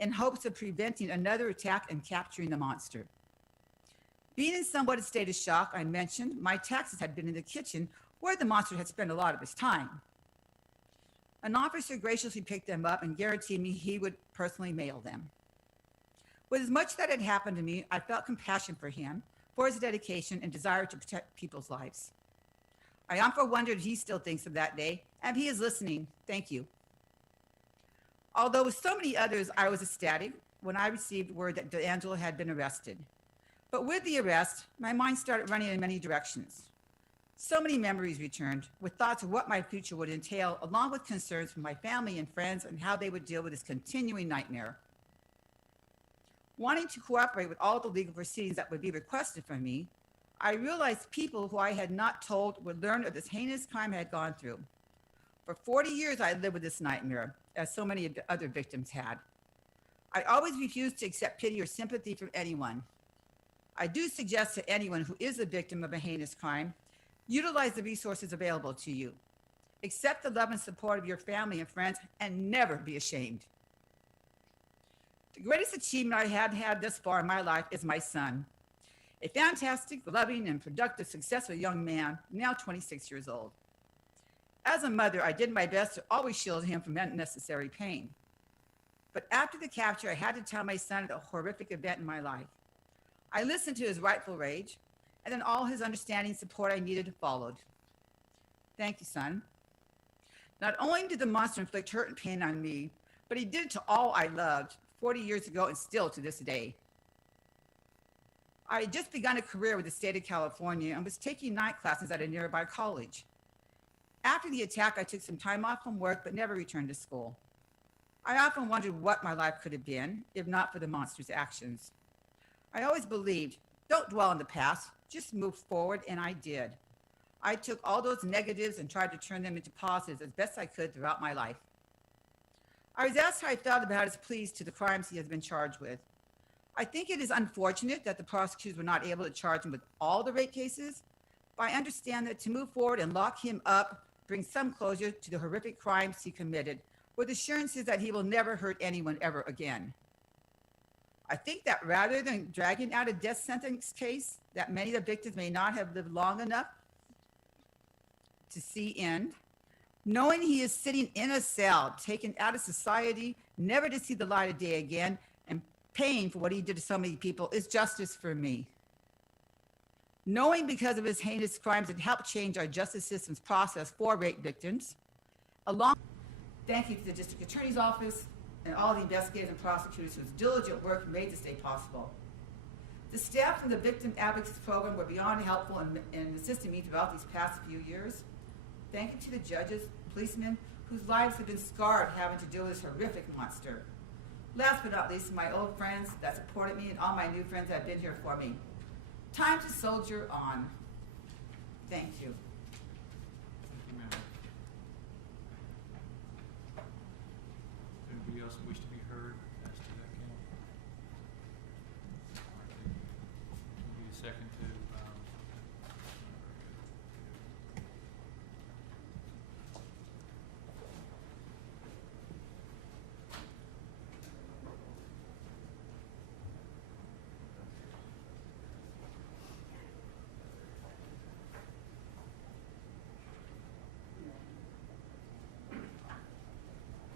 in hopes of preventing another attack and capturing the monster. Being in somewhat a state of shock, I mentioned my taxes had been in the kitchen where the monster had spent a lot of his time. An officer graciously picked them up and guaranteed me he would personally mail them. With as much that had happened to me, I felt compassion for him, for his dedication and desire to protect people's lives. I often wondered if he still thinks of that day, and if he is listening, thank you. Although with so many others, I was ecstatic when I received word that DeAngelo had been arrested. But with the arrest, my mind started running in many directions. So many memories returned, with thoughts of what my future would entail, along with concerns from my family and friends and how they would deal with this continuing nightmare. Wanting to cooperate with all the legal proceedings that would be requested from me, I realized people who I had not told would learn of this heinous crime I had gone through. For 40 years, I lived with this nightmare, as so many of the other victims had. I always refused to accept pity or sympathy from anyone. I do suggest to anyone who is a victim of a heinous crime, utilize the resources available to you. Accept the love and support of your family and friends, and never be ashamed. The greatest achievement I have had thus far in my life is my son, a fantastic, loving, and productive, successful young man, now 26 years old. As a mother, I did my best to always shield him from unnecessary pain. But after the capture, I had to tell my son a horrific event in my life. I listened to his rightful rage, and then all his understanding and support I needed followed. Thank you, son. Not only did the monster inflict hurt and pain on me, but he did it to all I loved 40 years ago and still to this day. I had just begun a career with the state of California and was taking night classes at a nearby college. After the attack, I took some time off from work but never returned to school. I often wondered what my life could have been if not for the monster's actions. I always believed, don't dwell on the past, just move forward, and I did. I took all those negatives and tried to turn them into positives as best I could throughout my life. I was asked how I felt about his pleas to the crimes he has been charged with. I think it is unfortunate that the prosecutors were not able to charge him with all the rape cases, but I understand that to move forward and lock him up brings some closure to the horrific crimes he committed, with assurances that he will never hurt anyone ever again. I think that rather than dragging out a death sentence case that many of the victims may not have lived long enough to see end, knowing he is sitting in a cell, taken out of society, never to see the light of day again, and paying for what he did to so many people is justice for me. Knowing because of his heinous crimes it helped change our justice system's process for rape victims, thank you to the district attorney's office and all the investigators and prosecutors whose diligent work made this day possible. The staff from the Victim Advocacy Program were beyond helpful in assisting me throughout these past few years. Thank you to the judges, policemen, whose lives have been scarred having to deal with this horrific monster. Last but not least, my old friends that supported me and all my new friends that have been here for me. Time to soldier on. Thank you. Thank you, ma'am. Anybody else wish to be heard as to that count? Give you a second to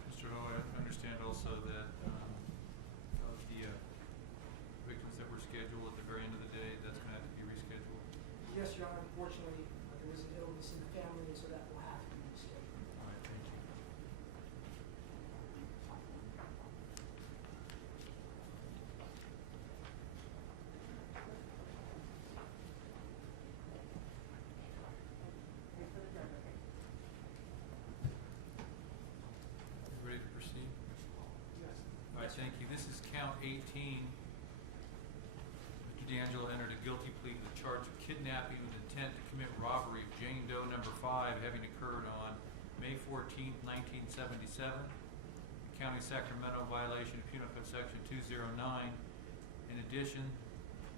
Mr. Ho, I understand also that of the victims that were scheduled at the very end of the day, that's going to have to be rescheduled. Yes, Your Honor, unfortunately, there was an illness in the family, and so that will have to be rescheduled. All right, thank you. Ready to proceed? Yes. All right, thank you. This is count 18. Mr. DeAngelo entered a guilty plea to the charge of kidnapping with intent to commit robbery of Jane Doe number 5, having occurred on May 14, 1977. The County of Sacramento violation of Penal Code Section 209. In addition,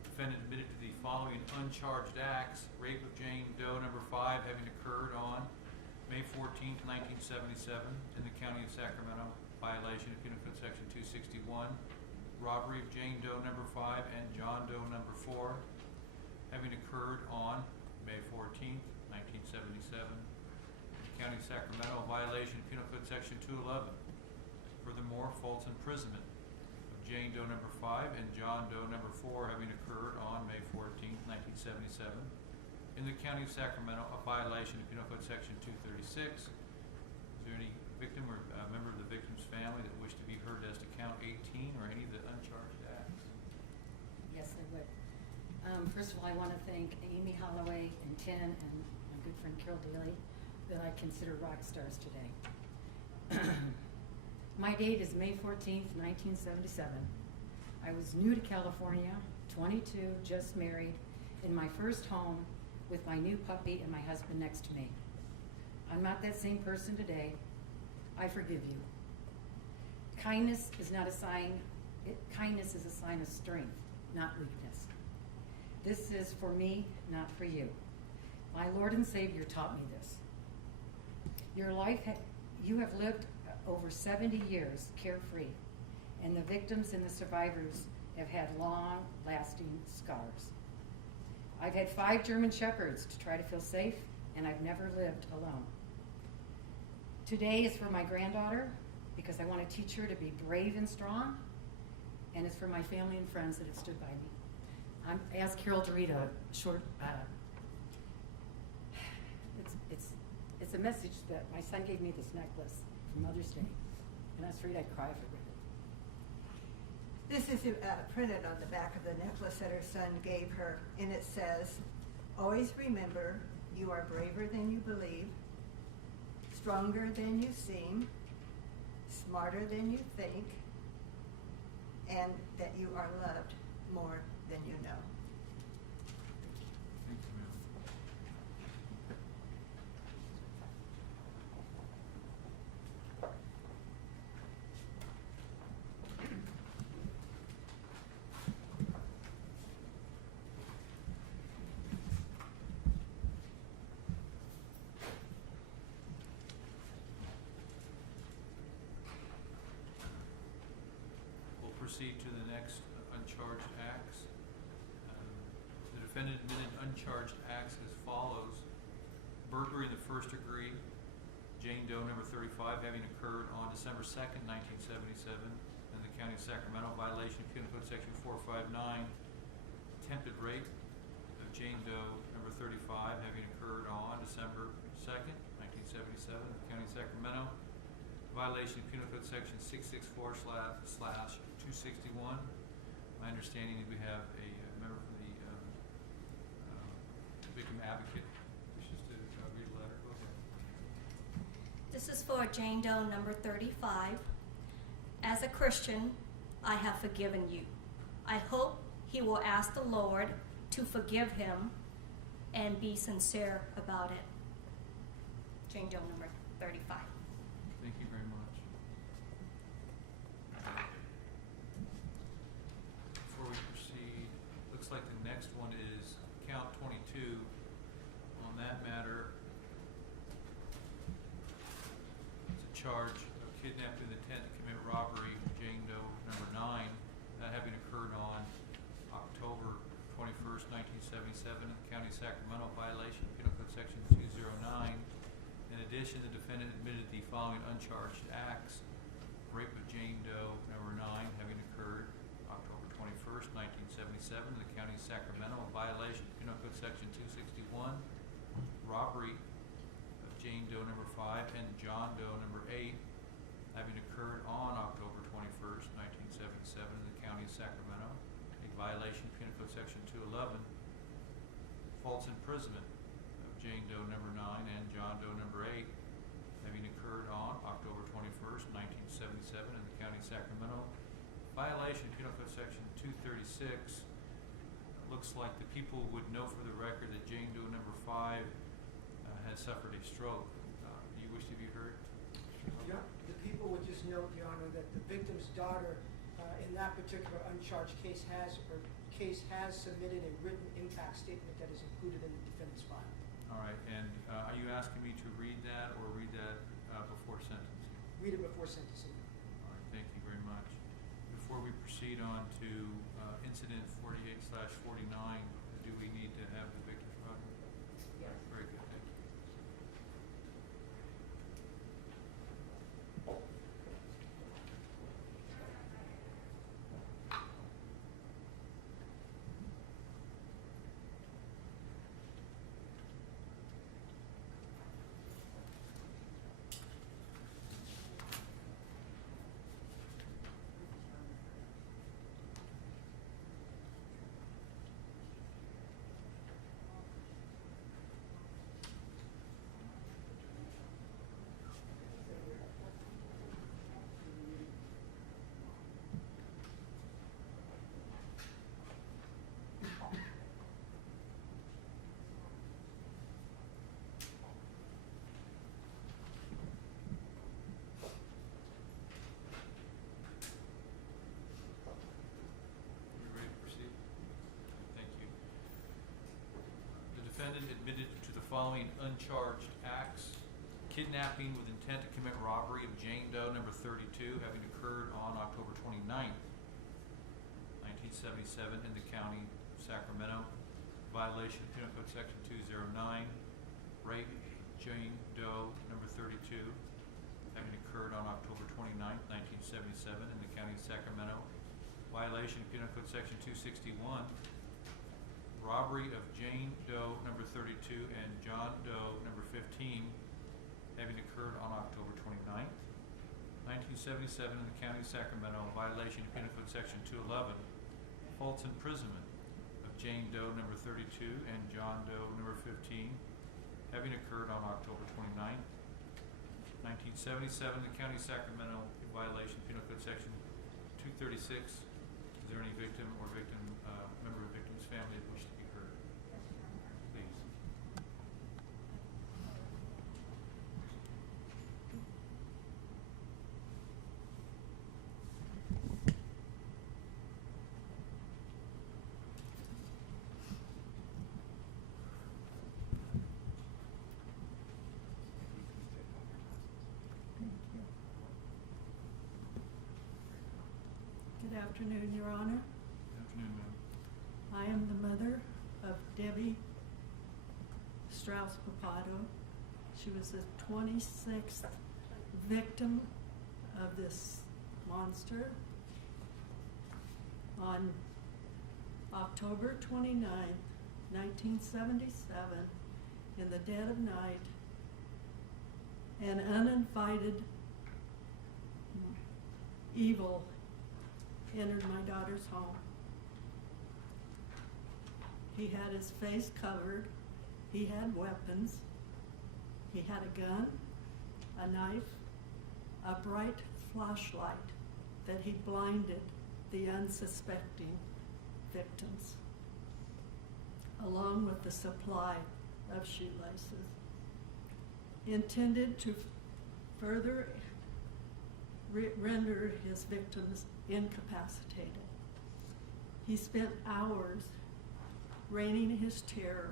defendant admitted to the following uncharged acts: rape of Jane Doe number 5, having occurred on May 14, 1977 in the County of Sacramento, violation of Penal Code Section 261, robbery of Jane Doe number 5 and John Doe number 4, having occurred on May 14th, 1977. County of Sacramento, a violation of Penal Code Section 211. Furthermore, false imprisonment of Jane Doe number 5 and John Doe number 4 having occurred on May 14th, 1977. In the County of Sacramento, a violation of Penal Code Section 236. Is there any victim or member of the victim's family that wish to be heard as to count 18 or any of the uncharged acts? Yes, I would. First of all, I want to thank Amy Holloway and Tin and my good friend Carol Daly that I consider rock stars today. My date is May 14th, 1977. I was new to California, 22, just married, in my first home with my new puppy and my husband next to me. I'm not that same person today. I forgive you. Kindness is not a sign, kindness is a sign of strength, not weakness. This is for me, not for you. My Lord and Savior taught me this. Your life, you have lived over 70 years carefree, and the victims and the survivors have had long-lasting scars. I've had 5 German Shepherds to try to feel safe, and I've never lived alone. Today is for my granddaughter, because I want to teach her to be brave and strong, and it's for my family and friends that have stood by me. I asked Carol to read a short, it's a message that my son gave me this necklace for Mother's Day, and I was afraid I'd cry if I read it. This is printed on the back of the necklace that her son gave her, and it says, "Always remember, you are braver than you believe, stronger than you seem, smarter than you think, and that you are loved more than you know." Thank you, ma'am. We'll proceed to the next uncharged acts. The defendant admitted uncharged acts as follows. Burglary in the first degree, Jane Doe number 35, having occurred on December 2nd, 1977, in the County of Sacramento, violation of Penal Code Section 459. Attempted rape of Jane Doe number 35, having occurred on December 2nd, 1977, in the County of Sacramento, violation of Penal Code Section 664/261. My understanding is we have a member from the victim advocate wishes to read a letter. Go ahead. This is for Jane Doe number 35. As a Christian, I have forgiven you. I hope he will ask the Lord to forgive him and be sincere about it. Jane Doe number 35. Thank you very much. Before we proceed, looks like the next one is count 22. On that matter, it's a charge of kidnapping with intent to commit robbery, Jane Doe number 9, that having occurred on October 21st, 1977 in the County of Sacramento, violation of Penal Code Section 209. In addition, the defendant admitted the following uncharged acts. Rape of Jane Doe number 9 having occurred October 21st, 1977 in the County of Sacramento, a violation of Penal Code Section 261. Robbery of Jane Doe number 5 and John Doe number 8 having occurred on October 21st, 1977 in the County of Sacramento, a violation of Penal Code Section 211. False imprisonment of Jane Doe number 9 and John Doe number 8 having occurred on October 21st, 1977 in the County of Sacramento. Violation of Penal Code Section 236. Looks like the people would know for the record that Jane Doe number 5 has suffered a stroke. Do you wish to be heard? Yeah, the people would just note, Your Honor, that the victim's daughter in that particular uncharged case has submitted a written impact statement that is included in the defendant's file. All right, and are you asking me to read that or read that before sentencing? Read it before sentencing. proceed on to incident 48/49. Do we need to have the victim's brother? Yes. Very good, thank you. You ready to proceed? Thank you. The defendant admitted to the following uncharged acts: kidnapping with intent to commit robbery of Jane Doe, number 32, having occurred on October 29th, 1977 in the county of Sacramento. Violation of Penal Code Section 209. Rape Jane Doe, number 32, having occurred on October 29th, 1977 in the county of Sacramento. Violation of Penal Code Section 261. Robbery of Jane Doe, number 32, and John Doe, number 15, having occurred on October 29th, 1977 in the county of Sacramento. Violation of Penal Code Section 211. False imprisonment of Jane Doe, number 32, and John Doe, number 15, having occurred on October 29th, 1977 in the county of Sacramento. Violation of Penal Code Section 236. Is there any victim or member of victim's family that wish to be heard? Please. Good afternoon, Your Honor. Good afternoon, ma'am. I am the mother of Debbie Strauss Papato. She was the 26th victim of this monster. On October 29th, 1977, in the dead of night, an uninvited evil entered my daughter's home. He had his face covered. He had weapons. He had a gun, a knife, a bright flashlight that he blinded the unsuspecting victims, along with the supply of shoelaces, intended to further render his victims incapacitated. He spent hours raining his terror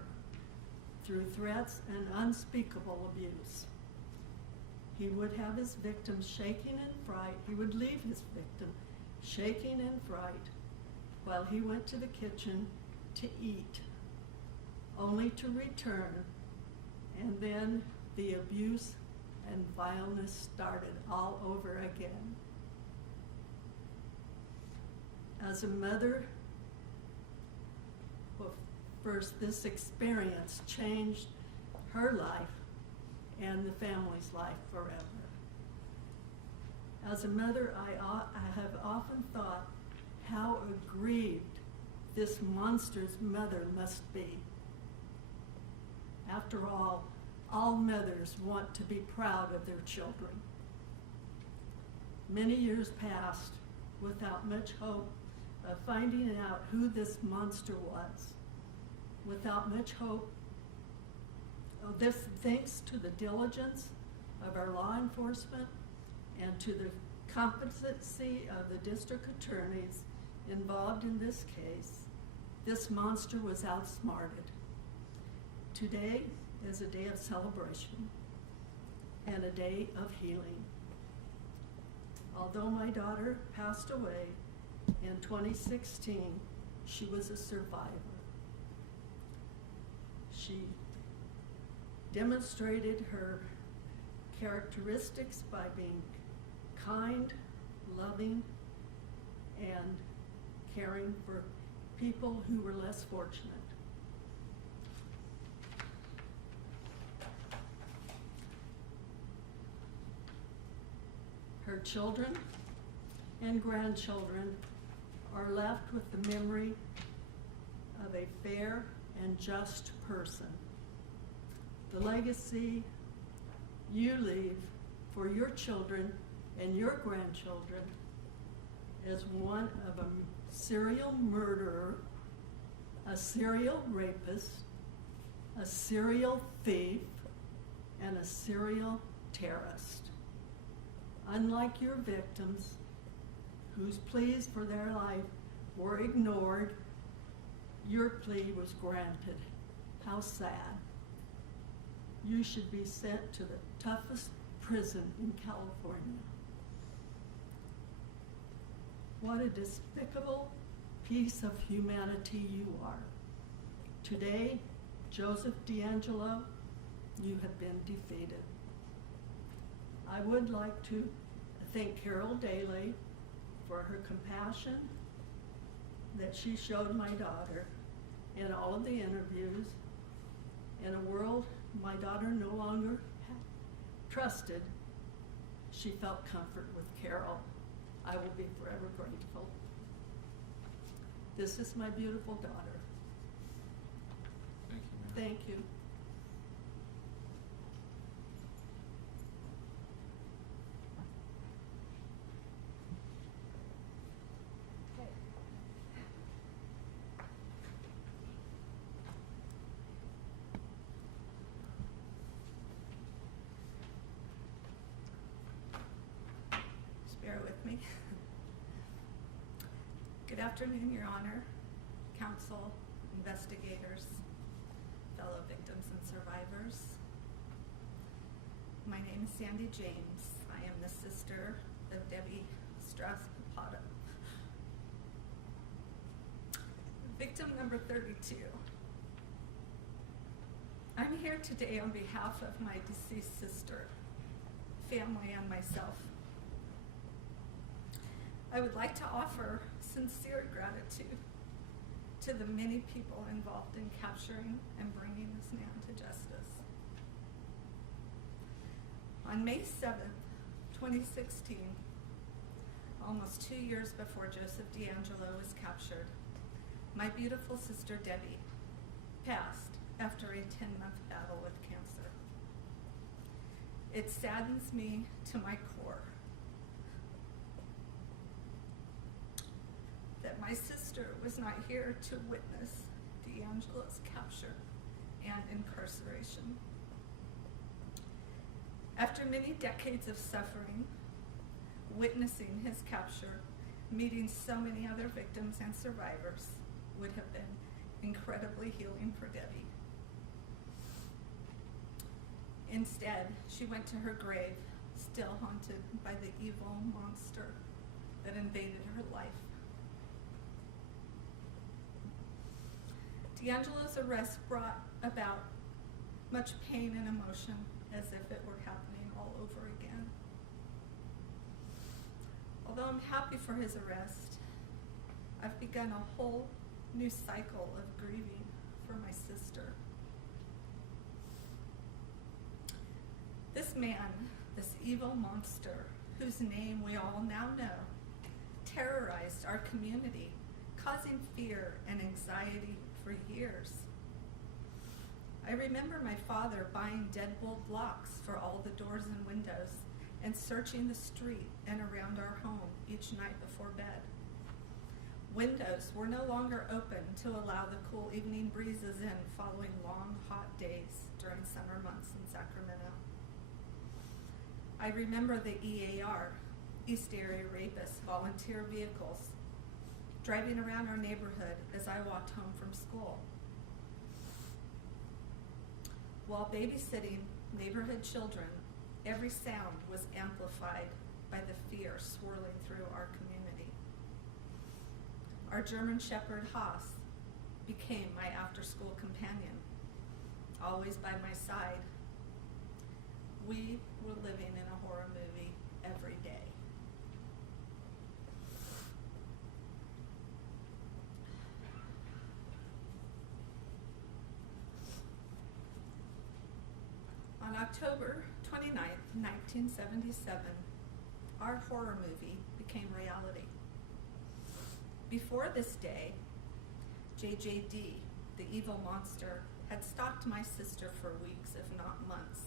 through threats and unspeakable abuse. He would have his victims shaking in fright. He would leave his victim shaking in fright while he went to the kitchen to eat, only to return, and then the abuse and vileness started all over again. As a mother, well, first, this experience changed her life and the family's life forever. As a mother, I have often thought how aggrieved this monster's mother must be. After all mothers want to be proud of their children. Many years passed without much hope of finding out who this monster was, without much hope. This thanks to the diligence of our law enforcement and to the competency of the district attorneys involved in this case, this monster was outsmarted. Today is a day of celebration and a day of healing. Although my daughter passed away in 2016, she was a survivor. She demonstrated her characteristics by being kind, loving, and caring for people who were less fortunate. Her children and grandchildren are left with the memory of a fair and just person. The legacy you leave for your children and your grandchildren is one of a serial murderer, a serial rapist, a serial thief, and a serial terrorist. Unlike your victims, whose pleas for their life were ignored, your plea was granted. How sad. You should be sent to the toughest prison in California. What a despicable piece of humanity you are. Today, Joseph DeAngelo, you have been defeated. I would like to thank Carol Daly for her compassion that she showed my daughter in all of the interviews. In a world my daughter no longer trusted, she felt comfort with Carol. I will be forever grateful. This is my beautiful daughter. Thank you, ma'am. Thank you. Just bear with me. Good afternoon, Your Honor, counsel, investigators, fellow victims and survivors. My name is Sandy James. I am the sister of Debbie Strauss Papato. Victim number 32. I'm here today on behalf of my deceased sister, family, and myself. I would like to offer sincere gratitude to the many people involved in capturing and bringing this man to justice. On May 7th, 2016, almost 2 years before Joseph DeAngelo was captured, my beautiful sister Debbie passed after a 10-month battle with cancer. It saddens me to my core that my sister was not here to witness DeAngelo's capture and incarceration. After many decades of suffering, witnessing his capture, meeting so many other victims and survivors would have been incredibly healing for Debbie. Instead, she went to her grave, still haunted by the evil monster that invaded her life. DeAngelo's arrest brought about much pain and emotion, as if it were happening all over again. Although I'm happy for his arrest, I've begun a whole new cycle of grieving for my sister. This man, this evil monster, whose name we all now know, terrorized our community, causing fear and anxiety for years. I remember my father buying deadbolt locks for all the doors and windows and searching the street and around our home each night before bed. Windows were no longer open to allow the cool evening breezes in following long, hot days during summer months in Sacramento. I remember the EAR, East Area Rapists, volunteer vehicles, driving around our neighborhood as I walked home from school. While babysitting neighborhood children, every sound was amplified by the fear swirling through our community. Our German Shepherd Haas became my after-school companion, always by my side. We were living in a horror movie every day. On October 29th, 1977, our horror movie became reality. Before this day, JJD, the evil monster, had stalked my sister for weeks, if not months.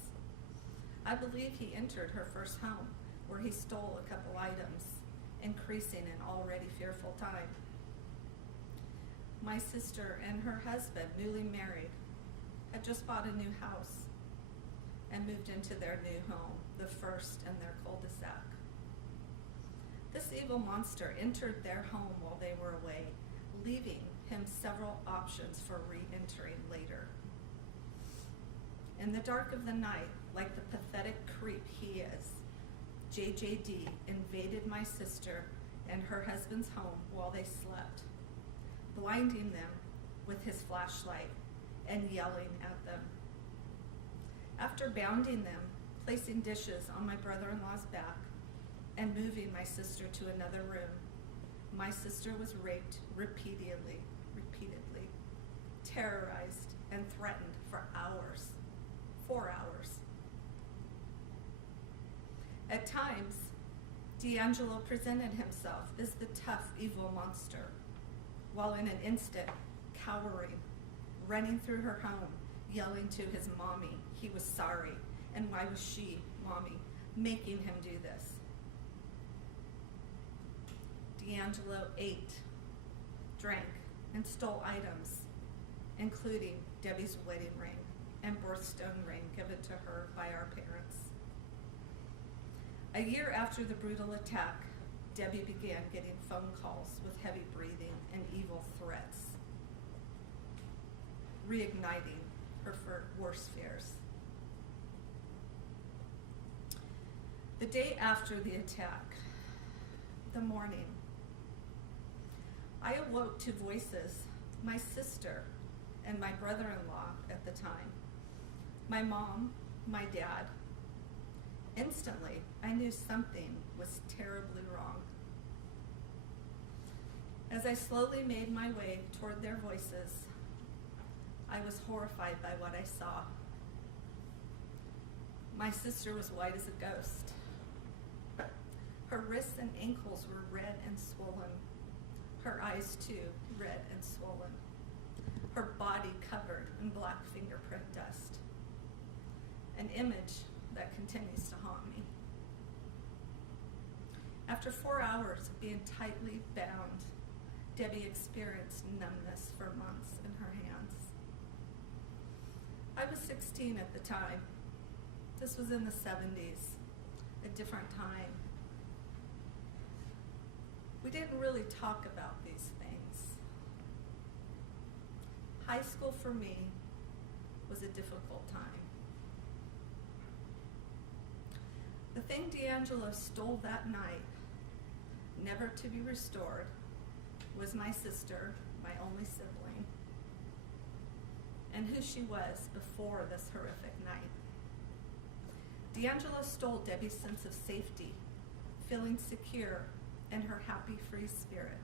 I believe he entered her first home, where he stole a couple items, increasing an already fearful time. My sister and her husband, newly married, had just bought a new house and moved into their new home, the first in their cul-de-sac. This evil monster entered their home while they were away, leaving him several options for re-entering later. In the dark of the night, like the pathetic creep he is, JJD invaded my sister and her husband's home while they slept, blinding them with his flashlight and yelling at them. After bounding them, placing dishes on my brother-in-law's back, and moving my sister to another room, my sister was raped repeatedly, terrorized, and threatened for hours, 4 hours. At times, DeAngelo presented himself as the tough, evil monster, while in an instant, cowering, running through her home, yelling to his mommy he was sorry, and why was she, mommy, making him do this? DeAngelo ate, drank, and stole items, including Debbie's wedding ring and birthstone ring given to her by our parents. A year after the brutal attack, Debbie began getting phone calls with heavy breathing and evil threats, reigniting her worst fears. The day after the attack, the morning, I awoke to voices, my sister and my brother-in-law at the time, my mom, my dad. Instantly, I knew something was terribly wrong. As I slowly made my way toward their voices, I was horrified by what I saw. My sister was white as a ghost. Her wrists and ankles were red and swollen. Her eyes, too, red and swollen. Her body covered in black fingerprint dust. An image that continues to haunt me. After 4 hours of being tightly bound, Debbie experienced numbness for months in her hands. I was 16 at the time. This was in the 70s, a different time. We didn't really talk about these things. High school for me was a difficult time. The thing DeAngelo stole that night, never to be restored, was my sister, my only sibling, and who she was before this horrific night. DeAngelo stole Debbie's sense of safety, feeling secure, and her happy, free spirit.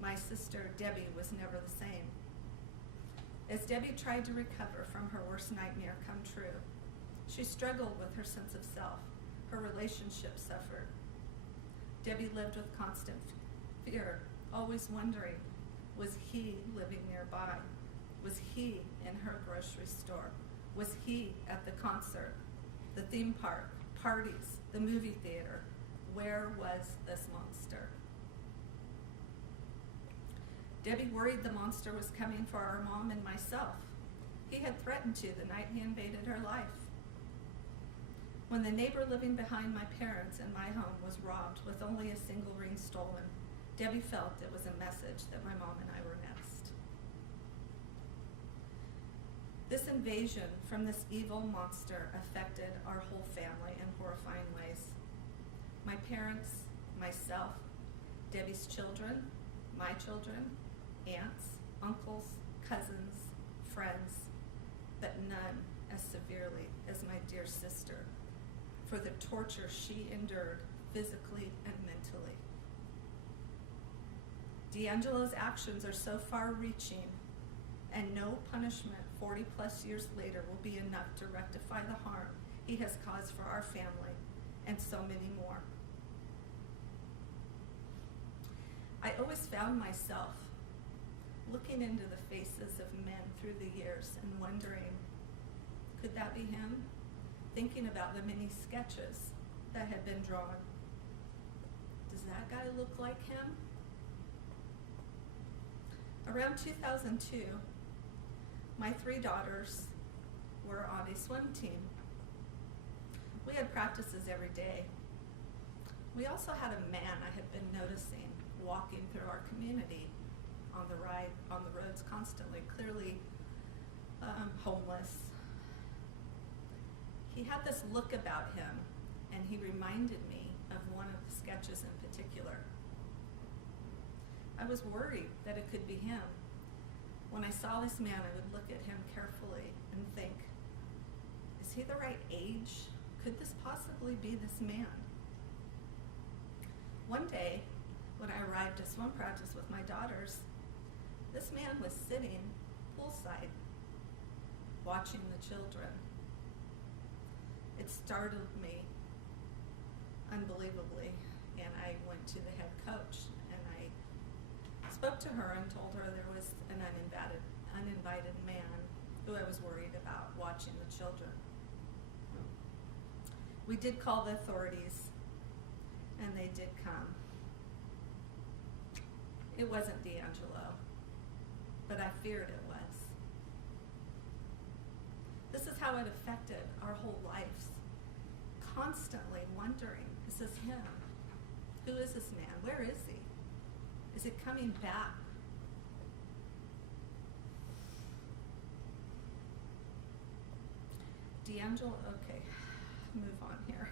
My sister, Debbie, was never the same. As Debbie tried to recover from her worst nightmare come true, she struggled with her sense of self. Her relationship suffered. Debbie lived with constant fear, always wondering, was he living nearby? Was he in her grocery store? Was he at the concert, the theme park, parties, the movie theater? Where was this monster? Debbie worried the monster was coming for our mom and myself. He had threatened to the night he invaded her life. When the neighbor living behind my parents and my home was robbed with only a single ring stolen, Debbie felt it was a message that my mom and I were next. This invasion from this evil monster affected our whole family in horrifying ways. My parents, myself, Debbie's children, my children, aunts, uncles, cousins, friends, but none as severely as my dear sister for the torture she endured physically and mentally. DeAngelo's actions are so far-reaching, and no punishment 40 plus years later will be enough to rectify the harm he has caused for our family and so many more. I always found myself looking into the faces of men through the years and wondering, could that be him? Thinking about the many sketches that had been drawn. Does that guy look like him? Around 2002, my 3 daughters were on a swim team. We had practices every day. We also had a man I had been noticing walking through our community on the roads constantly, clearly homeless. He had this look about him, and he reminded me of one of the sketches in particular. I was worried that it could be him. When I saw this man, I would look at him carefully and think, is he the right age? Could this possibly be this man? One day, when I arrived at swim practice with my daughters, this man was sitting poolside, watching the children. It startled me unbelievably, and I went to the head coach and I spoke to her and told her there was an uninvited man who I was worried about watching the children. We did call the authorities, and they did come. It wasn't DeAngelo, but I feared it was. This is how it affected our whole lives. Constantly wondering, is this him? Who is this man? Where is he? Is it coming back? DeAngelo, okay, move on here.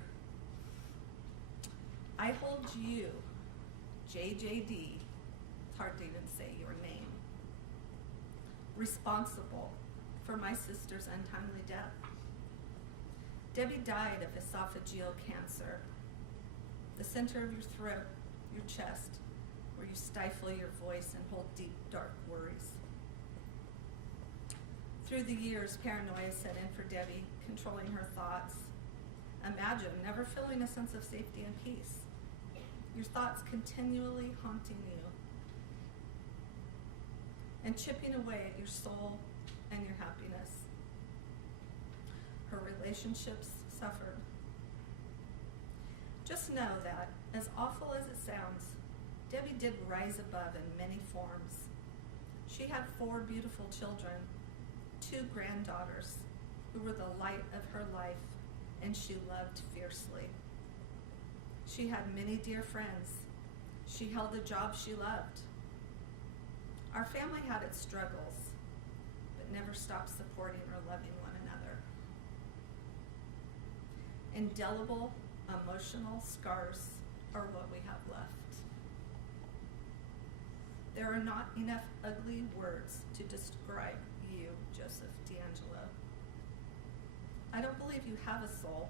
I hold you, JJD, it's hard to even say your name, responsible for my sister's untimely death. Debbie died of esophageal cancer, the center of your throat, your chest, where you stifle your voice and hold deep, dark worries. Through the years, paranoia set in for Debbie, controlling her thoughts. Imagine never feeling a sense of safety and peace. Your thoughts continually haunting you and chipping away at your soul and your happiness. Her relationships suffered. Just know that, as awful as it sounds, Debbie did rise above in many forms. She had 4 beautiful children, 2 granddaughters, who were the light of her life, and she loved fiercely. She had many dear friends. She held a job she loved. Our family had its struggles, but never stopped supporting or loving one another. Indelible emotional scars are what we have left. There are not enough ugly words to describe you, Joseph DeAngelo. I don't believe you have a soul,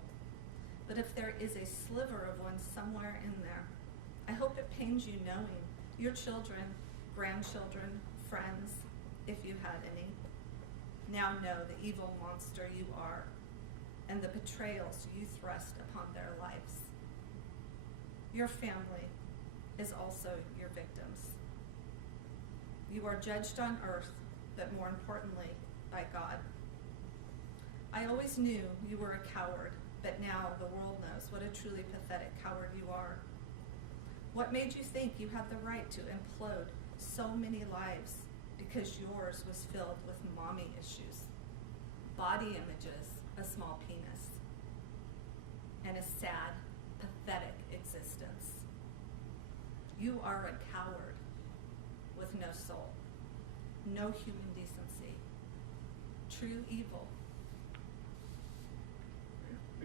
but if there is a sliver of one somewhere in there, I hope it pains you knowing your children, grandchildren, friends, if you had any, now know the evil monster you are and the betrayals you thrust upon their lives. Your family is also your victims. You are judged on earth, but more importantly, by God. I always knew you were a coward, but now the world knows what a truly pathetic coward you are. What made you think you had the right to implode so many lives because yours was filled with mommy issues, body images, a small penis, and a sad, pathetic existence? You are a coward with no soul, no human decency, true evil.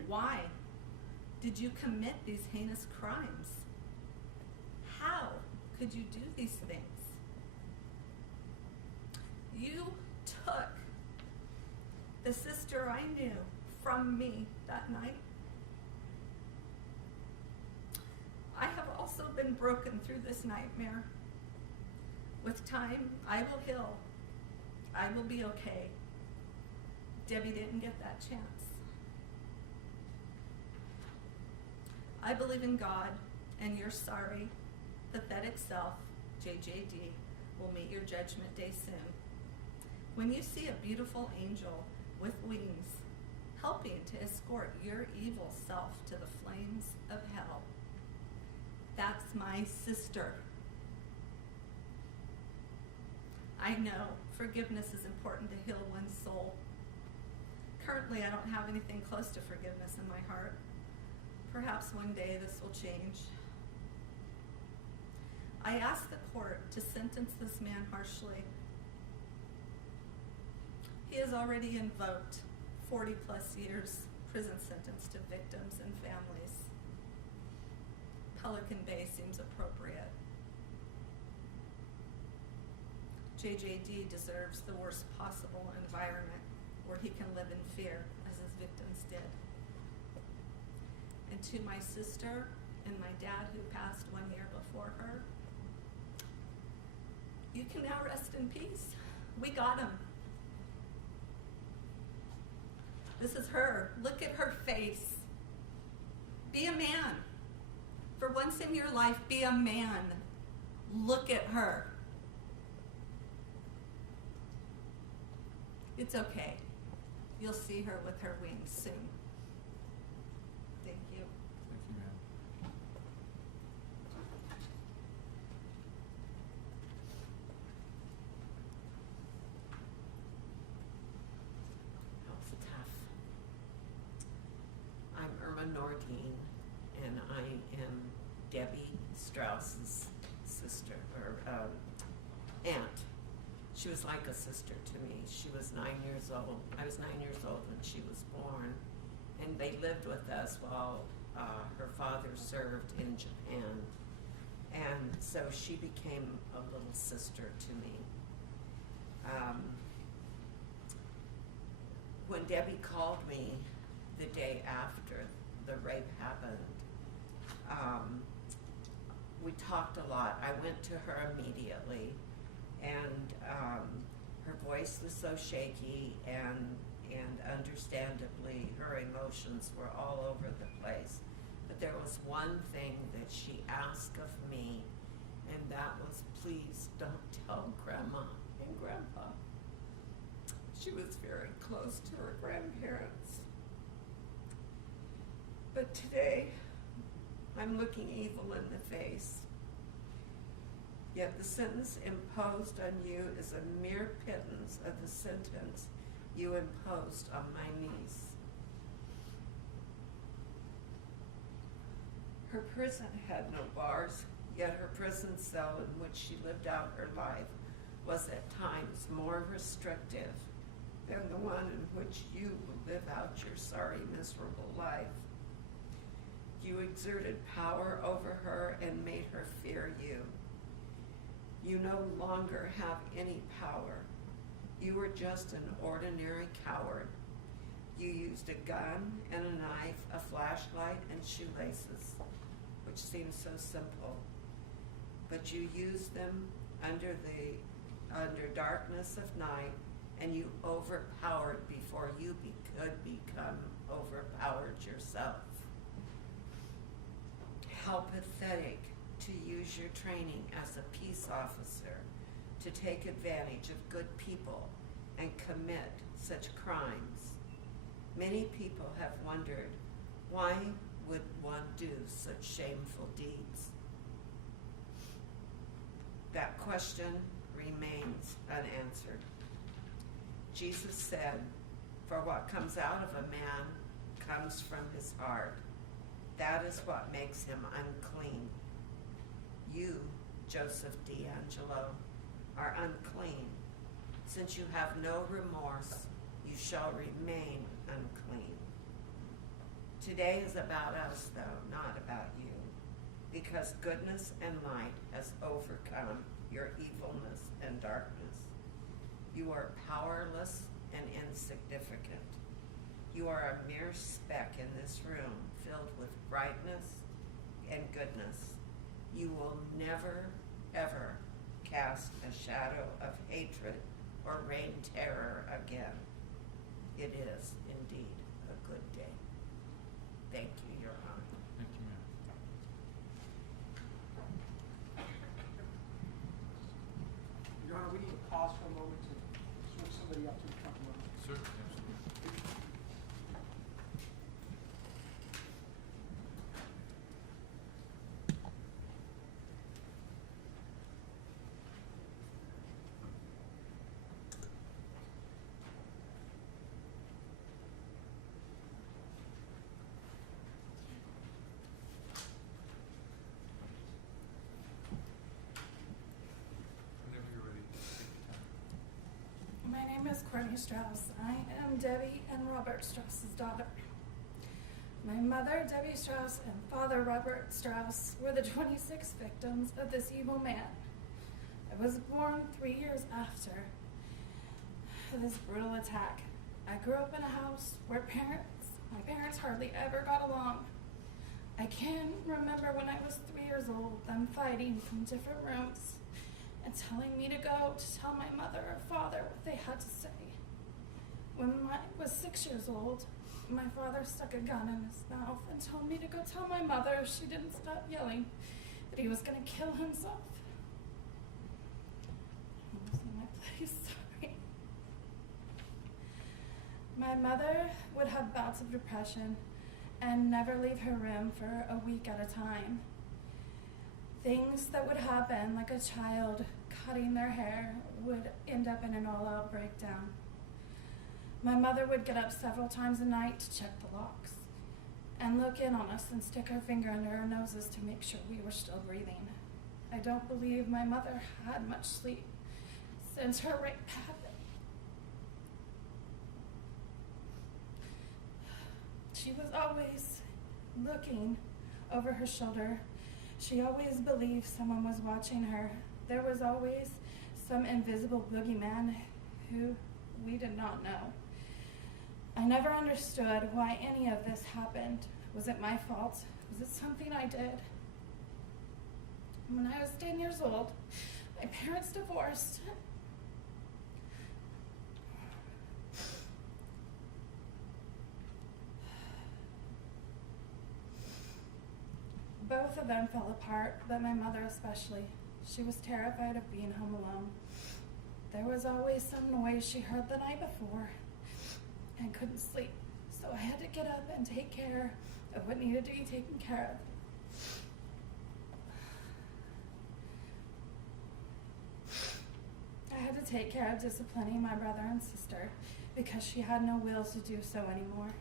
Why did you commit these heinous crimes? How could you do these things? You took the sister I knew from me that night. I have also been broken through this nightmare. With time, I will heal. I will be okay. Debbie didn't get that chance. I believe in God and your sorry, pathetic self, JJD, will meet your judgment day soon. When you see a beautiful angel with wings helping to escort your evil self to the flames of hell, that's my sister. I know forgiveness is important to heal one's soul. Currently, I don't have anything close to forgiveness in my heart. Perhaps one day this will change. I asked the court to sentence this man harshly. He has already invoked 40+ years prison sentence to victims and families. Pelican Bay seems appropriate. JJD deserves the worst possible environment where he can live in fear as his victims did. And to my sister and my dad who passed 1 year before her, you can now rest in peace. We got him. This is her. Look at her face. Be a man. For once in your life, be a man. Look at her. It's okay. You'll see her with her wings soon. Thank you. Thank you, ma'am. That was tough. I'm Irma Nordine, and I am Debbie Strauss's sister, or aunt. She was like a sister to me. She was 9 years old. I was 9 years old when she was born, and they lived with us while her father served in Japan. And so she became a little sister to me. When Debbie called me the day after the rape happened, we talked a lot. I went to her immediately, and her voice was so shaky, and understandably her emotions were all over the place. But there was one thing that she asked of me, and that was, please don't tell Grandma and Grandpa. She was very close to her grandparents. But today, I'm looking evil in the face. Yet the sentence imposed on you is a mere pittance of the sentence you imposed on my niece. Her prison had no bars, yet her prison cell in which she lived out her life was at times more restrictive than the one in which you will live out your sorry, miserable life. You exerted power over her and made her fear you. You no longer have any power. You were just an ordinary coward. You used a gun and a knife, a flashlight, and shoelaces, which seems so simple. But you used them under darkness of night, and you overpowered before you could become overpowered yourself. How pathetic to use your training as a peace officer to take advantage of good people and commit such crimes. Many people have wondered, why would one do such shameful deeds? That question remains unanswered. Jesus said, for what comes out of a man comes from his heart. That is what makes him unclean. You, Joseph DeAngelo, are unclean. Since you have no remorse, you shall remain unclean. Today is about us, though, not about you, because goodness and light has overcome your evilness and darkness. You are powerless and insignificant. You are a mere speck in this room filled with brightness and goodness. You will never, ever cast a shadow of hatred or rain terror again. It is indeed a good day. Thank you, Your Honor. Thank you, ma'am. Your Honor, we need to pause for a moment to switch somebody up to the front row. Certainly, absolutely. Whenever you're ready, take your time. My name is Courtney Strauss. I am Debbie and Robert Strauss's daughter. My mother, Debbie Strauss, and father, Robert Strauss, were the 26 victims of this evil man. I was born 3 years after this brutal attack. I grew up in a house where my parents hardly ever got along. I can remember when I was 3 years old, them fighting from different rooms and telling me to go to tell my mother or father what they had to say. When I was 6 years old, my father stuck a gun in his mouth and told me to go tell my mother if she didn't stop yelling that he was going to kill himself. I'm losing my place, sorry. My mother would have bouts of depression and never leave her room for a week at a time. Things that would happen, like a child cutting their hair, would end up in an all-out breakdown. My mother would get up several times a night to check the locks and look in on us and stick her finger under our noses to make sure we were still breathing. I don't believe my mother had much sleep since her rape happened. She was always looking over her shoulder. She always believed someone was watching her. There was always some invisible boogeyman who we did not know. I never understood why any of this happened. Was it my fault? Was it something I did? When I was 10 years old, my parents divorced. Both of them fell apart, but my mother especially. She was terrified of being home alone. There was always some noise she heard the night before and couldn't sleep, so I had to get up and take care of what needed to be taken care of. I had to take care of disciplining my brother and sister because she had no will to do so anymore.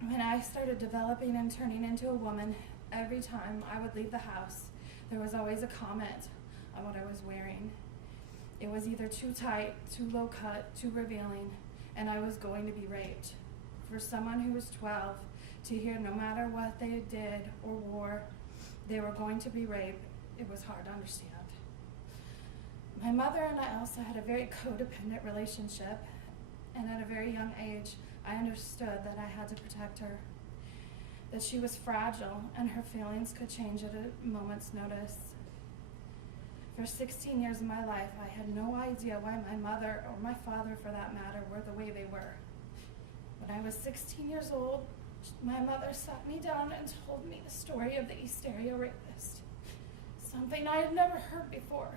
When I started developing and turning into a woman, every time I would leave the house, there was always a comment on what I was wearing. It was either too tight, too low cut, too revealing, and I was going to be raped. For someone who was 12 to hear no matter what they did or wore, they were going to be raped, it was hard to understand. My mother and I also had a very codependent relationship, and at a very young age, I understood that I had to protect her, that she was fragile and her feelings could change at a moment's notice. For 16 years of my life, I had no idea why my mother, or my father for that matter, were the way they were. When I was 16 years old, my mother sat me down and told me the story of the East Area rapist, something I had never heard before.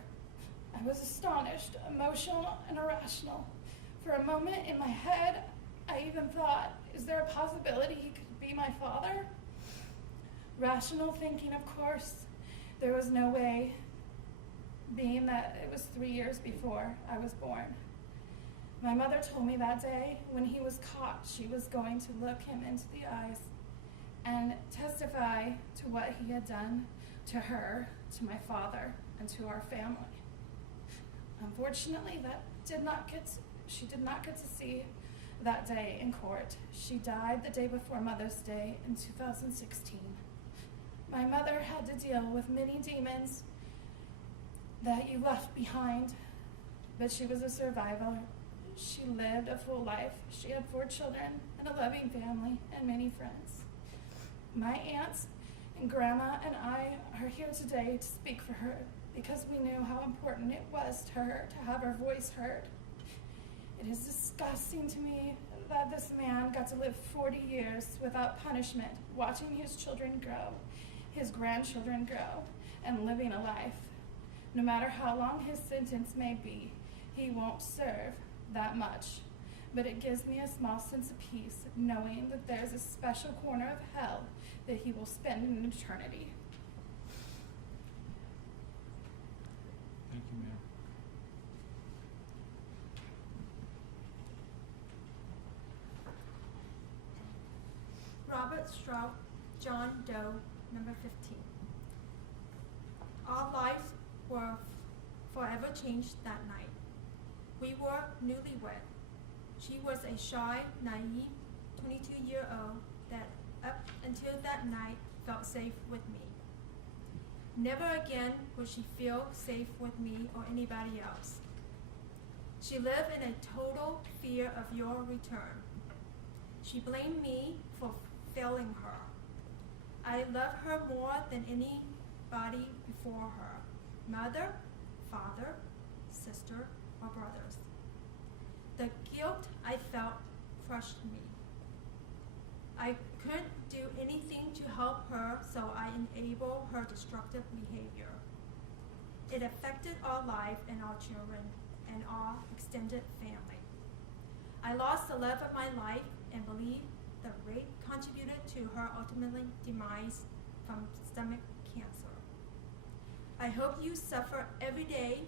I was astonished, emotional, and irrational. For a moment in my head, I even thought, is there a possibility he could be my father? Rational thinking, of course. There was no way, being that it was 3 years before I was born. My mother told me that day when he was caught, she was going to look him into the eyes and testify to what he had done to her, to my father, and to our family. Unfortunately, she did not get to see that day in court. She died the day before Mother's Day in 2016. My mother had to deal with many demons that you left behind but she was a survivor. She lived a full life. She had 4 children and a loving family and many friends. My aunts and grandma and I are here today to speak for her because we knew how important it was to her to have her voice heard. It is disgusting to me that this man got to live 40 years without punishment, watching his children grow, his grandchildren grow, and living a life. No matter how long his sentence may be, he won't serve that much. But it gives me a small sense of peace knowing that there's a special corner of hell that he will spend in eternity. Thank you, ma'am. Robert Strauss, John Doe, number 15. Our lives were forever changed that night. We were newlywed. She was a shy, naive 22-year-old that up until that night felt safe with me. Never again would she feel safe with me or anybody else. She lived in a total fear of your return. She blamed me for failing her. I loved her more than anybody before her, mother, father, sister, or brothers. The guilt I felt crushed me. I couldn't do anything to help her, so I enabled her destructive behavior. It affected our life and our children and our extended family. I lost the love of my life and believe the rape contributed to her ultimate demise from stomach cancer. I hope you suffer every day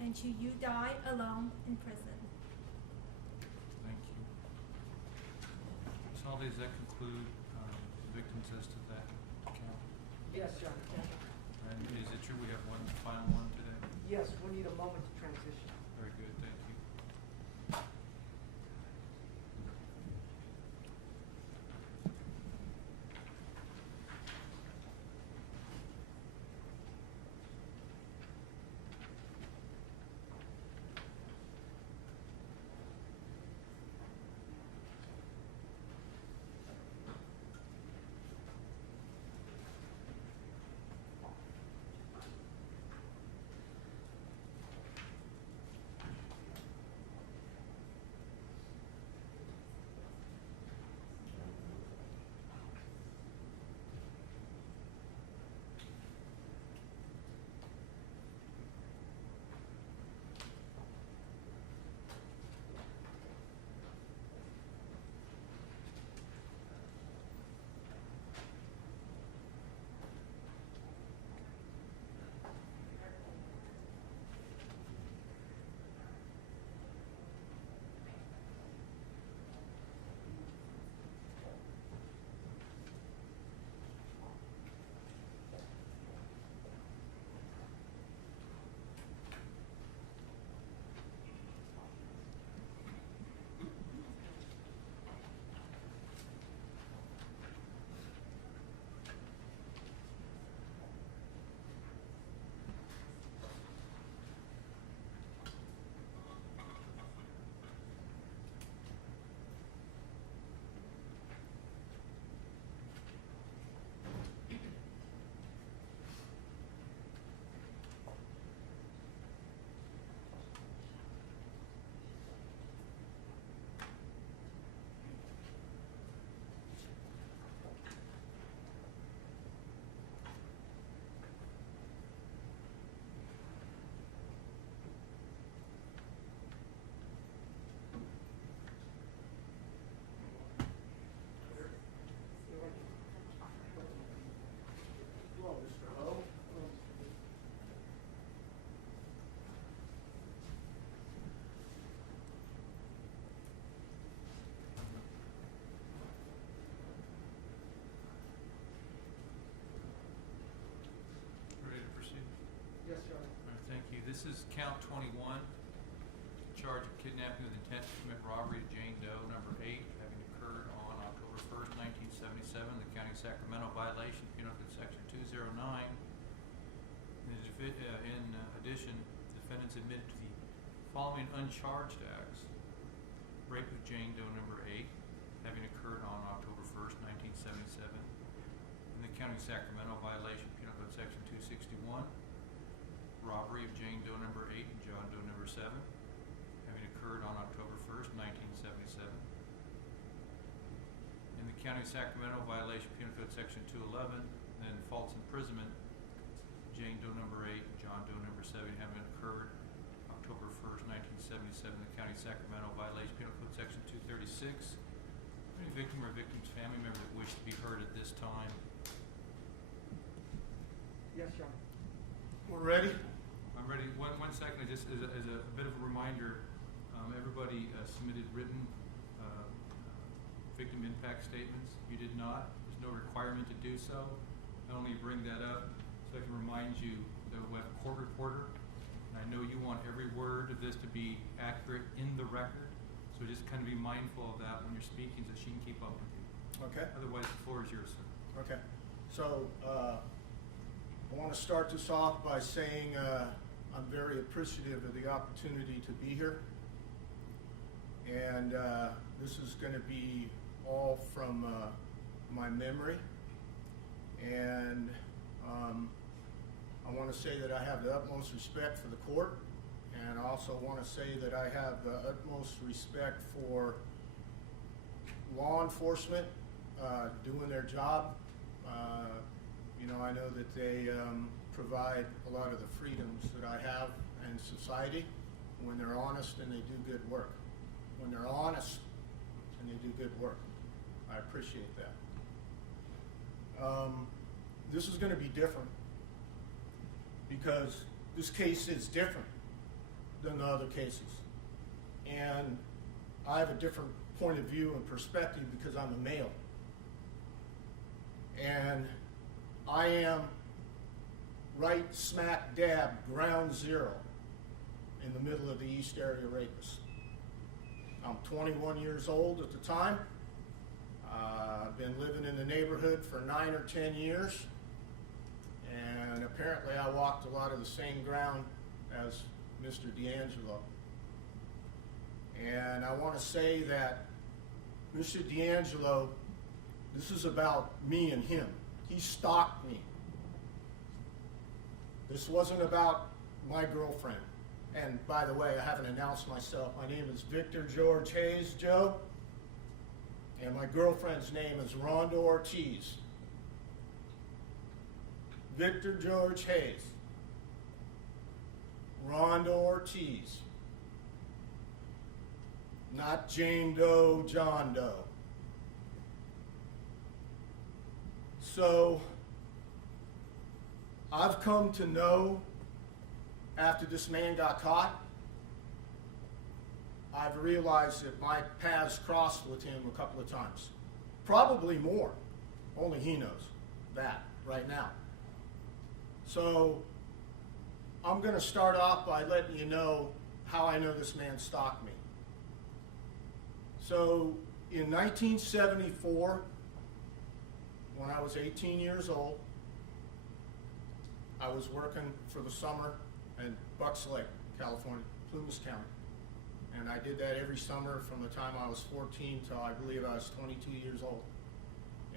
until you die alone in prison. Thank you. Ms. Holiday, does that conclude victims as to that count? Yes, John. And is it true we have one final one today? Yes, we need a moment to transition. Very good, thank you. This is count 21, charge of kidnapping with intent to commit robbery to Jane Doe, number 8, having occurred on October 1st, 1977, the County of Sacramento violation, Penal Code Section 209. In addition, defendants admitted to the following uncharged acts: rape of Jane Doe number 8, having occurred on October 1st, 1977, in the County of Sacramento, violation Penal Code Section 261. Robbery of Jane Doe number 8 and John Doe number 7, having occurred on October 1st, 1977. In the County of Sacramento, violation Penal Code Section 211, and false imprisonment, Jane Doe number 8 and John Doe number 7, having occurred October 1st, 1977. In the County of Sacramento, violation Penal Code Section 236. Any victim or victim's family member that wish to be heard at this time? Yes, Your Honor. We're ready? I'm ready. One second, just as a bit of a reminder, everybody submitted written victim impact statements. You did not. There's no requirement to do so. I only bring that up so I can remind you that we have a court reporter, and I know you want every word of this to be accurate in the record, so just kind of be mindful of that when you're speaking so she can keep up with you. Okay. Otherwise, the floor is yours, sir. Okay. So, I want to start this off by saying I'm very appreciative of the opportunity to be here. And this is going to be all from my memory. And I want to say that I have the utmost respect for the court. And I also want to say that I have the utmost respect for law enforcement doing their job. You know, I know that they provide a lot of the freedoms that I have in society when they're honest and they do good work. When they're honest and they do good work. I appreciate that. This is going to be different because this case is different than the other cases. And I have a different point of view and perspective because I'm a male. And I am right smack dab, ground zero in the middle of the East Area rapists. I'm 21 years old at the time. I've been living in the neighborhood for 9 or 10 years. And apparently I walked a lot of the same ground as Mr. DeAngelo. And I want to say that Mr. DeAngelo, this is about me and him. He stalked me. This wasn't about my girlfriend. And by the way, I haven't announced myself. My name is Victor George Hayes, Joe. And my girlfriend's name is Rhonda Ortiz. Victor George Hayes. Rhonda Ortiz. Not Jane Doe, John Doe. So, I've come to know, after this man got caught, I've realized that my paths crossed with him a couple of times. Probably more. Only he knows that right now. So, I'm going to start off by letting you know how I know this man stalked me. So, in 1974, when I was 18 years old, I was working for the summer in Bucks Lake, California, Plumas County. And I did that every summer from the time I was 14 till I believe I was 22 years old.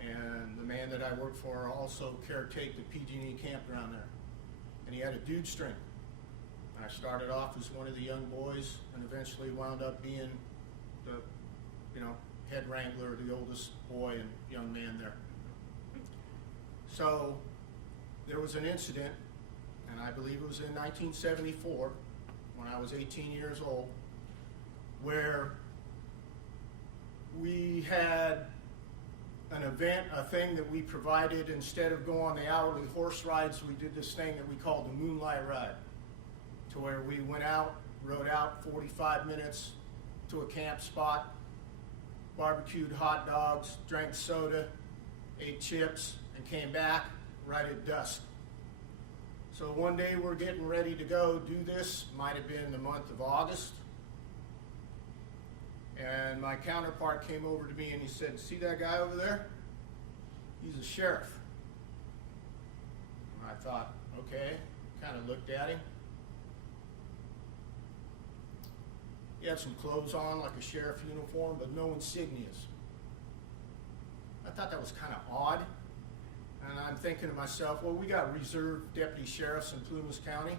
And the man that I worked for also caretaked the PG&E campground there. And he had a dude string. I started off as one of the young boys and eventually wound up being the, head wrangler, the oldest boy and young man there. So there was an incident, and I believe it was in 1974, when I was 18 years old, where we had an event, a thing that we provided. Instead of go on the hourly horse rides, we did this thing that we called the Moonlight Ride, to where we went out, rode out 45 minutes to a camp spot, barbecued hot dogs, drank soda, ate chips, and came back right at dusk. So one day we're getting ready to go do this, might have been the month of August, and my counterpart came over to me and he said, "See that guy over there? He's a sheriff." And I thought, okay, kind of looked at him. He had some clothes on, like a sheriff uniform, but no insignias. I thought that was kind of odd. And I'm thinking to myself, well, we got reserve deputy sheriffs in Plumas County,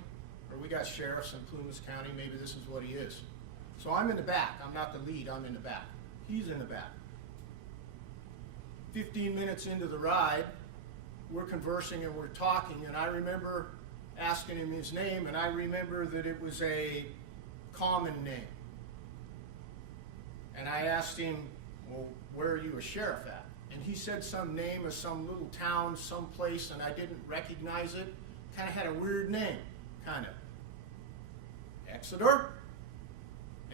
or we got sheriffs in Plumas County, maybe this is what he is. So I'm in the back. I'm not the lead, I'm in the back. He's in the back. 15 minutes into the ride, we're conversing and we're talking, and I remember asking him his name, and I remember that it was a common name. And I asked him, well, where are you a sheriff at? And he said some name of some little town, someplace, and I didn't recognize it. Kind of had a weird name, kind of. Exeter?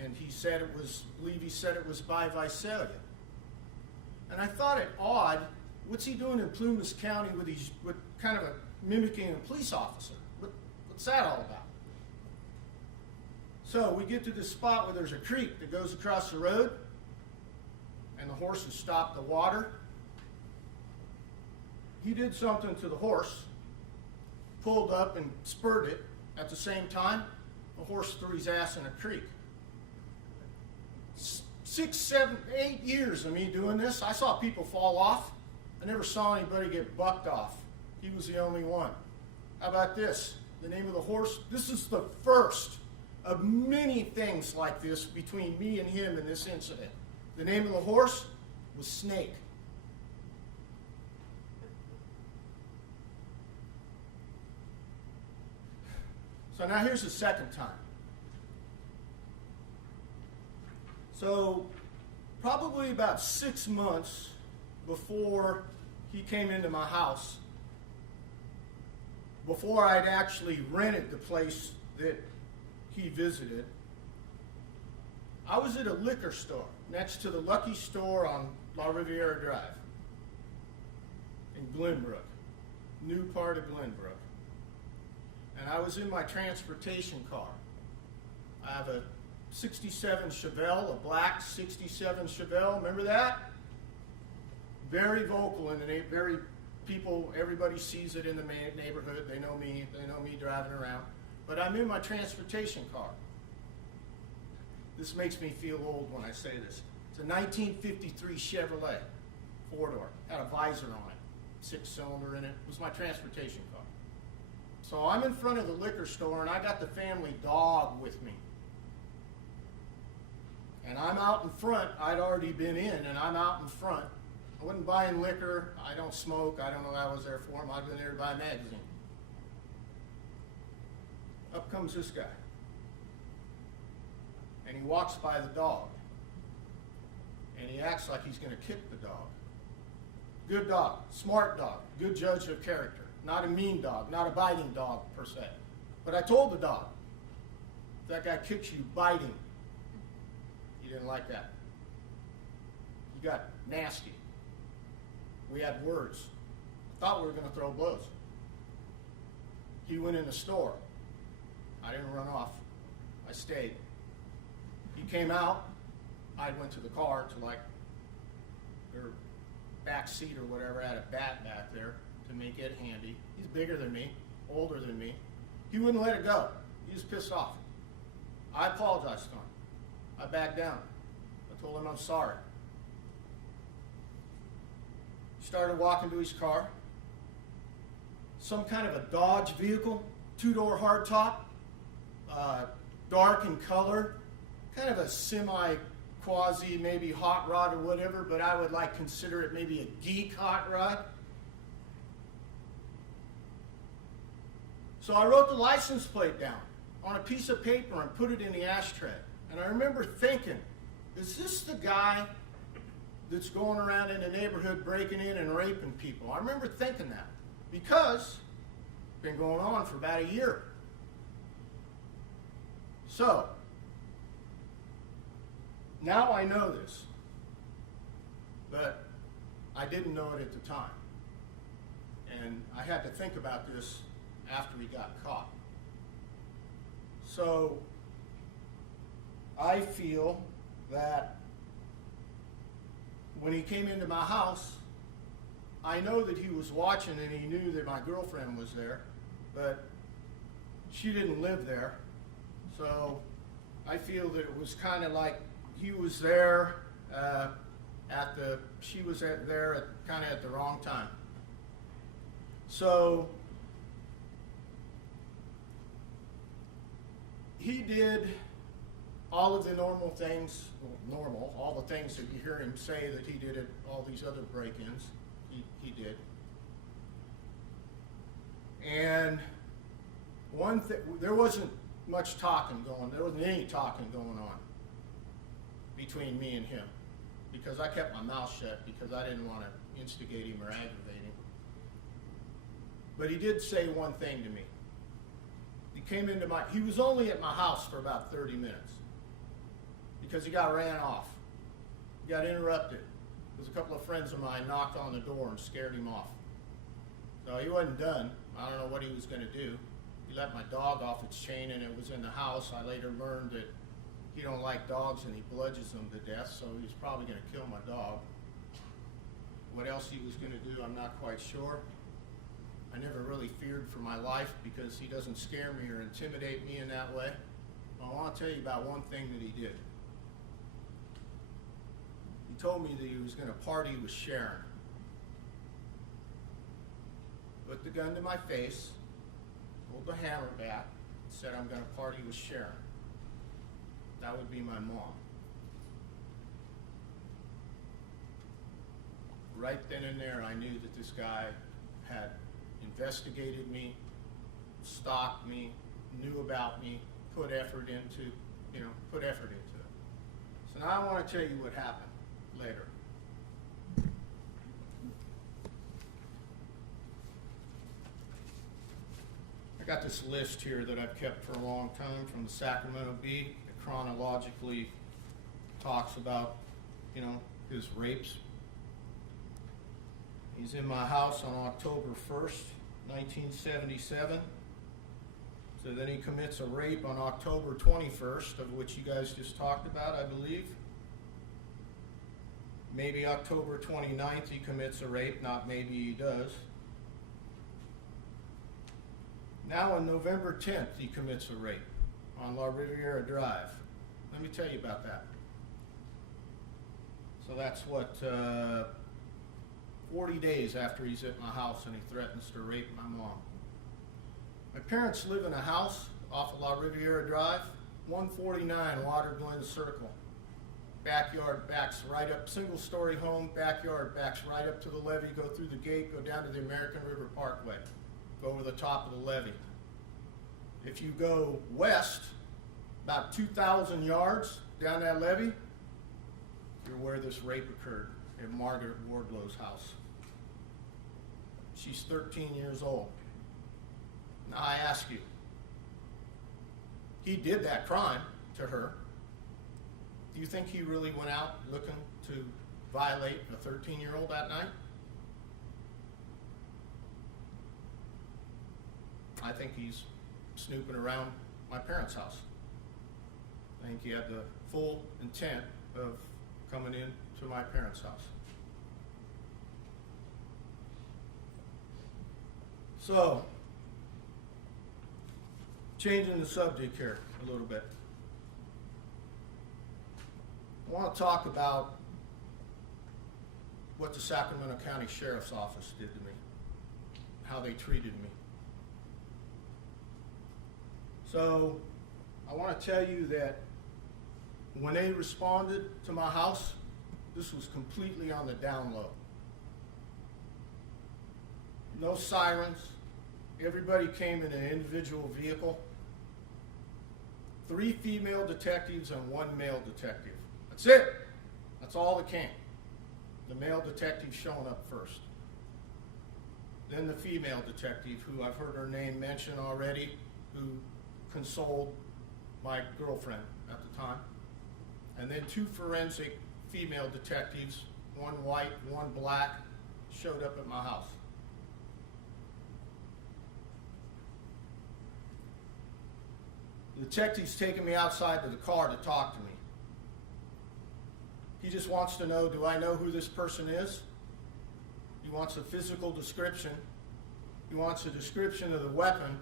And he said it was, I believe he said it was by Visalia. And I thought it odd, what's he doing in Plumas County with kind of mimicking a police officer? What's that all about? So we get to this spot where there's a creek that goes across the road, and the horses stop the water. He did something to the horse, pulled up and spurred it. At the same time, the horse threw his ass in a creek. 6, 7, 8 years of me doing this, I saw people fall off. I never saw anybody get bucked off. He was the only one. How about this? The name of the horse? This is the first of many things like this between me and him in this incident. The name of the horse was Snake. So now here's the second time. So probably about 6 months before he came into my house, before I'd actually rented the place that he visited, I was at a liquor store next to the Lucky Store on La Riviera Drive in Glenbrook, new part of Glenbrook. And I was in my transportation car. I have a 67 Chevelle, a black 67 Chevelle, remember that? Very vocal in the everybody sees it in the neighborhood, they know me driving around. But I'm in my transportation car. This makes me feel old when I say this. It's a 1953 Chevrolet, 4-door, had a visor on it, 6-cylinder in it. It was my transportation car. So I'm in front of the liquor store and I got the family dog with me. And I'm out in front, I'd already been in, and I'm out in front. I wasn't buying liquor, I don't smoke, I don't know what I was there for, I'd been there to buy a magazine. Up comes this guy. And he walks by the dog. And he acts like he's going to kick the dog. Good dog, smart dog, good judge of character. Not a mean dog, not a biting dog per se. But I told the dog, if that guy kicks you, bite him. He didn't like that. He got nasty. We had words. I thought we were going to throw blows. He went in the store. I didn't run off. I stayed. He came out. I went to the car to like their back seat or whatever. I had a bat back there to make it handy. He's bigger than me, older than me. He wouldn't let it go. He was pissed off. I apologized to him. I backed down. I told him I'm sorry. He started walking to his car. Some kind of a Dodge vehicle, 2-door hardtop, dark in color, kind of a semi-quasi, maybe hot rod or whatever, but I would like consider it maybe a geek hot rod. So I wrote the license plate down on a piece of paper and put it in the ashtray. And I remember thinking, is this the guy that's going around in the neighborhood breaking in and raping people? I remember thinking that because it's been going on for about a year. So, now I know this, but I didn't know it at the time. And I had to think about this after he got caught. So, I feel that when he came into my house, I know that he was watching and he knew that my girlfriend was there, but she didn't live there. So I feel that it was kind of like he was there she was there at kind of at the wrong time. So he did all of the normal things, all the things that you hear him say that he did at all these other break-ins, he did. And one thing, there wasn't much talking going, there wasn't any talking going on between me and him, because I kept my mouth shut because I didn't want to instigate him or aggravate him. But he did say one thing to me. He was only at my house for about 30 minutes because he got ran off. He got interrupted because a couple of friends of mine knocked on the door and scared him off. So he wasn't done. I don't know what he was going to do. He let my dog off its chain and it was in the house. I later learned that he don't like dogs and he bludgeons them to death, so he's probably going to kill my dog. What else he was going to do, I'm not quite sure. I never really feared for my life because he doesn't scare me or intimidate me in that way. I want to tell you about one thing that he did. He told me that he was going to party with Sharon. Put the gun to my face, pulled the hammer back, and said, I'm going to party with Sharon. That would be my mom. Right then and there, I knew that this guy had investigated me, stalked me, knew about me, put effort into it. So now I want to tell you what happened later. I got this list here that I've kept for a long time from the Sacramento Bee. It chronologically talks about, his rapes. He's in my house on October 1st, 1977. So then he commits a rape on October 21st, of which you guys just talked about, I believe. Maybe October 29th he commits a rape, not maybe he does. Now on November 10th he commits a rape on La Riviera Drive. Let me tell you about that. So that's 40 days after he's at my house and he threatens to rape my mom. My parents live in a house off of La Riviera Drive, 149 Water Glen Circle. Backyard backs right up, single-story home, backyard backs right up to the levee, go through the gate, go down to the American River Parkway, go over the top of the levee. If you go west, about 2,000 yards down that levee, you're where this rape occurred, at Margaret Wardlow's house. She's 13 years old. Now I ask you, he did that crime to her. Do you think he really went out looking to violate a 13-year-old that night? I think he's snooping around my parents' house. I think he had the full intent of coming in to my parents' house. So, changing the subject here a little bit. I want to talk about what the Sacramento County Sheriff's Office did to me, how they treated me. So, I want to tell you that when they responded to my house, this was completely on the down low. No sirens. Everybody came in an individual vehicle. 3 female detectives and 1 male detective. That's it. That's all that came. The male detective showing up first. Then the female detective, who I've heard her name mentioned already, who consoled my girlfriend at the time. And then 2 forensic female detectives, 1 white, 1 black, showed up at my house. The detective's taking me outside to the car to talk to me. He just wants to know, do I know who this person is? He wants a physical description. He wants a description of the weapon.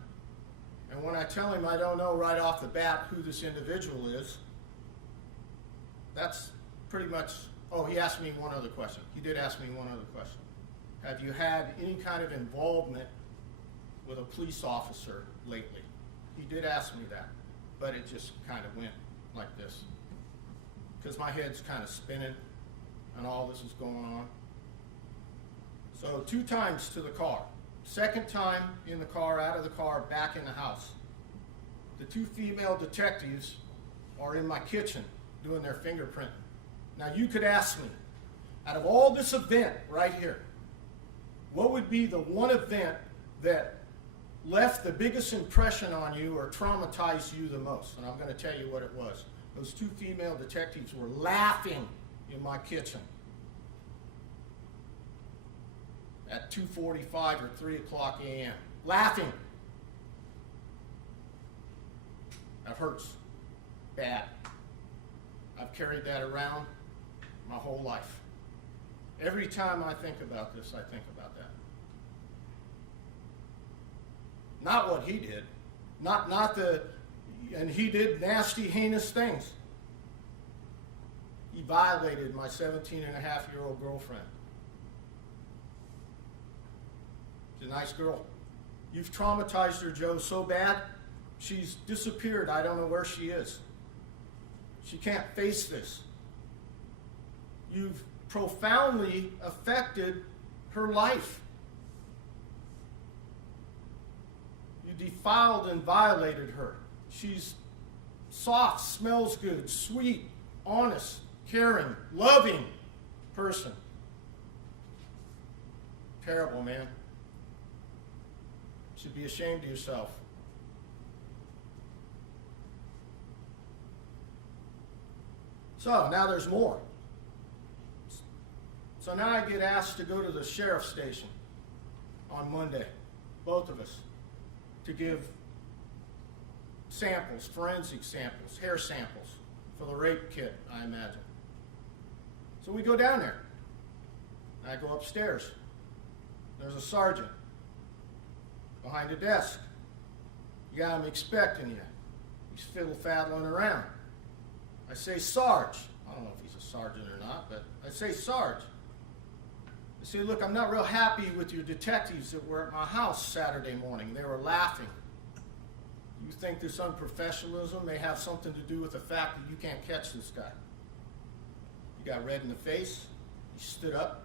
And when I tell him I don't know right off the bat who this individual is, that's pretty much, oh, he asked me one other question. He did ask me one other question. Have you had any kind of involvement with a police officer lately? He did ask me that, but it just kind of went like this. Because my head's kind of spinning and all this is going on. So 2 times to the car. Second time in the car, out of the car, back in the house. The 2 female detectives are in my kitchen doing their fingerprinting. Now you could ask me, out of all this event right here, what would be the one event that left the biggest impression on you or traumatized you the most? And I'm going to tell you what it was. Those 2 female detectives were laughing in my kitchen at 2:45 or 3 o'clock a.m. Laughing. That hurts bad. I've carried that around my whole life. Every time I think about this, I think about that. Not what he did. And he did nasty, heinous things. He violated my 17-and-a-half-year-old girlfriend. She's a nice girl. You've traumatized her, Joe, so bad, she's disappeared. I don't know where she is. She can't face this. You've profoundly affected her life. You defiled and violated her. She's soft, smells good, sweet, honest, caring, loving person. Terrible, man. You should be ashamed of yourself. So now there's more. So now I get asked to go to the sheriff's station on Monday, both of us, to give samples, forensic samples, hair samples for the rape kit, I imagine. So we go down there. I go upstairs. There's a sergeant behind a desk. You got him expecting you. He's fiddle-faddling around. I say, Sarge. I don't know if he's a sergeant or not, but I say, Sarge. I say, look, I'm not real happy with your detectives that were at my house Saturday morning. They were laughing. You think this unprofessionalism may have something to do with the fact that you can't catch this guy? He got red in the face. He stood up,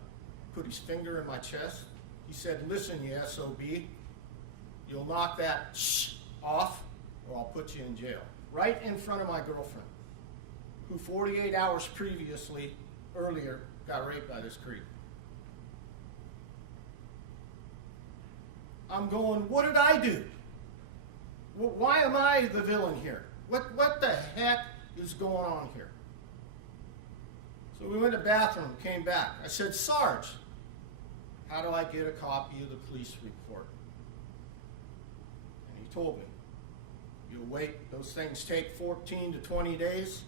put his finger in my chest. He said, listen, you SOB, you'll knock that shh off or I'll put you in jail. Right in front of my girlfriend, who 48 hours earlier, got raped by this creep. I'm going, what did I do? Why am I the villain here? What the heck is going on here? So we went to the bathroom, came back. I said, Sarge, how do I get a copy of the police report? And he told me, you'll wait, those things take 14 to 20 days.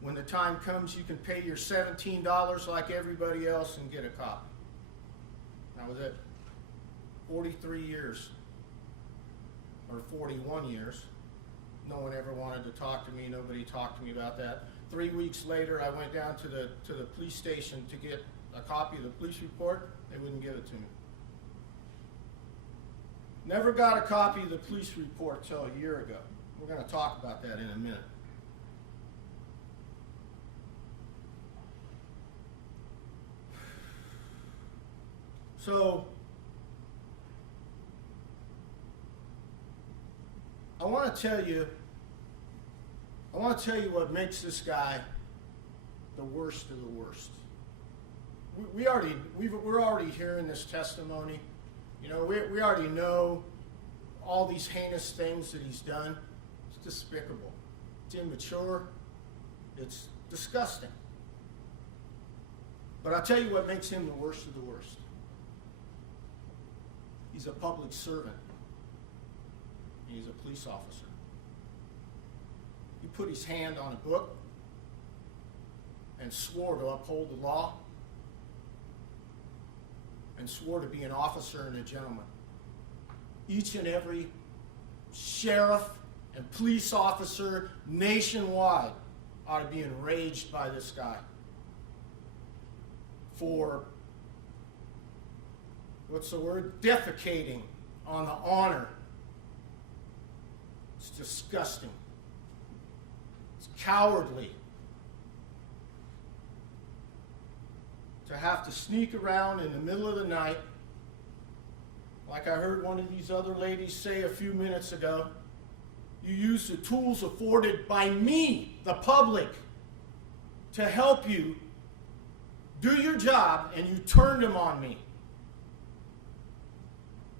When the time comes, you can pay your $17 like everybody else and get a copy. That was it. 43 years, or 41 years. No one ever wanted to talk to me. Nobody talked to me about that. 3 weeks later, I went down to the police station to get a copy of the police report. They wouldn't give it to me. Never got a copy of the police report till a year ago. We're going to talk about that in a minute. So, I want to tell you what makes this guy the worst of the worst. We're already hearing this testimony. You know, we already know all these heinous things that he's done. It's despicable. It's immature. It's disgusting. But I'll tell you what makes him the worst of the worst. He's a public servant. He's a police officer. He put his hand on a book and swore to uphold the law and swore to be an officer and a gentleman. Each and every sheriff and police officer nationwide ought to be enraged by this guy for, what's the word? Defecating on the honor. It's disgusting. It's cowardly to have to sneak around in the middle of the night, like I heard one of these other ladies say a few minutes ago. You use the tools afforded by me, the public, to help you do your job, and you turned them on me.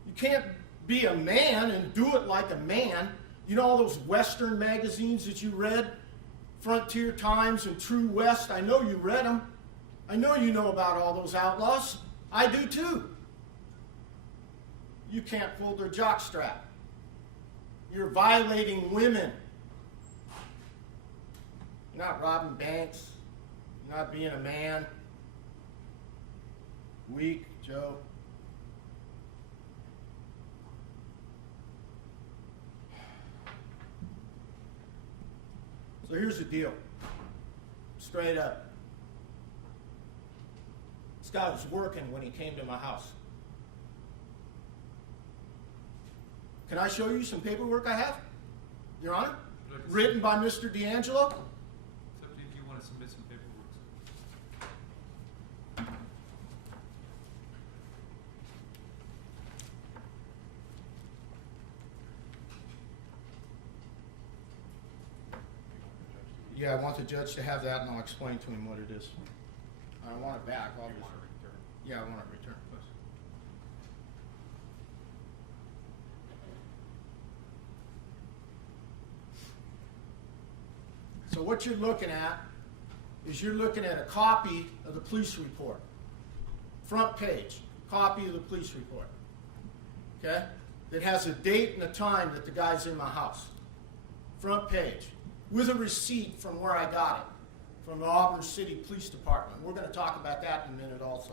You can't be a man and do it like a man. You know all those Western magazines that you read? Frontier Times and True West? I know you read them. I know you know about all those outlaws. I do too. You can't pull their jockstrap. You're violating women. You're not robbing banks. You're not being a man. Weak, Joe. So here's the deal. Straight up. This guy was working when he came to my house. Can I show you some paperwork I have, Your Honor? Written by Mr. DeAngelo? It's up to you if you want to submit some paperwork. Yeah, I want the judge to have that, and I'll explain to him what it is. I want it back, obviously. Yeah, I want it returned, please. So what you're looking at is you're looking at a copy of the police report. Front page, copy of the police report. Okay? That has a date and a time that the guy's in my house. Front page. With a receipt from where I got it, from the Auburn City Police Department. We're going to talk about that in a minute also.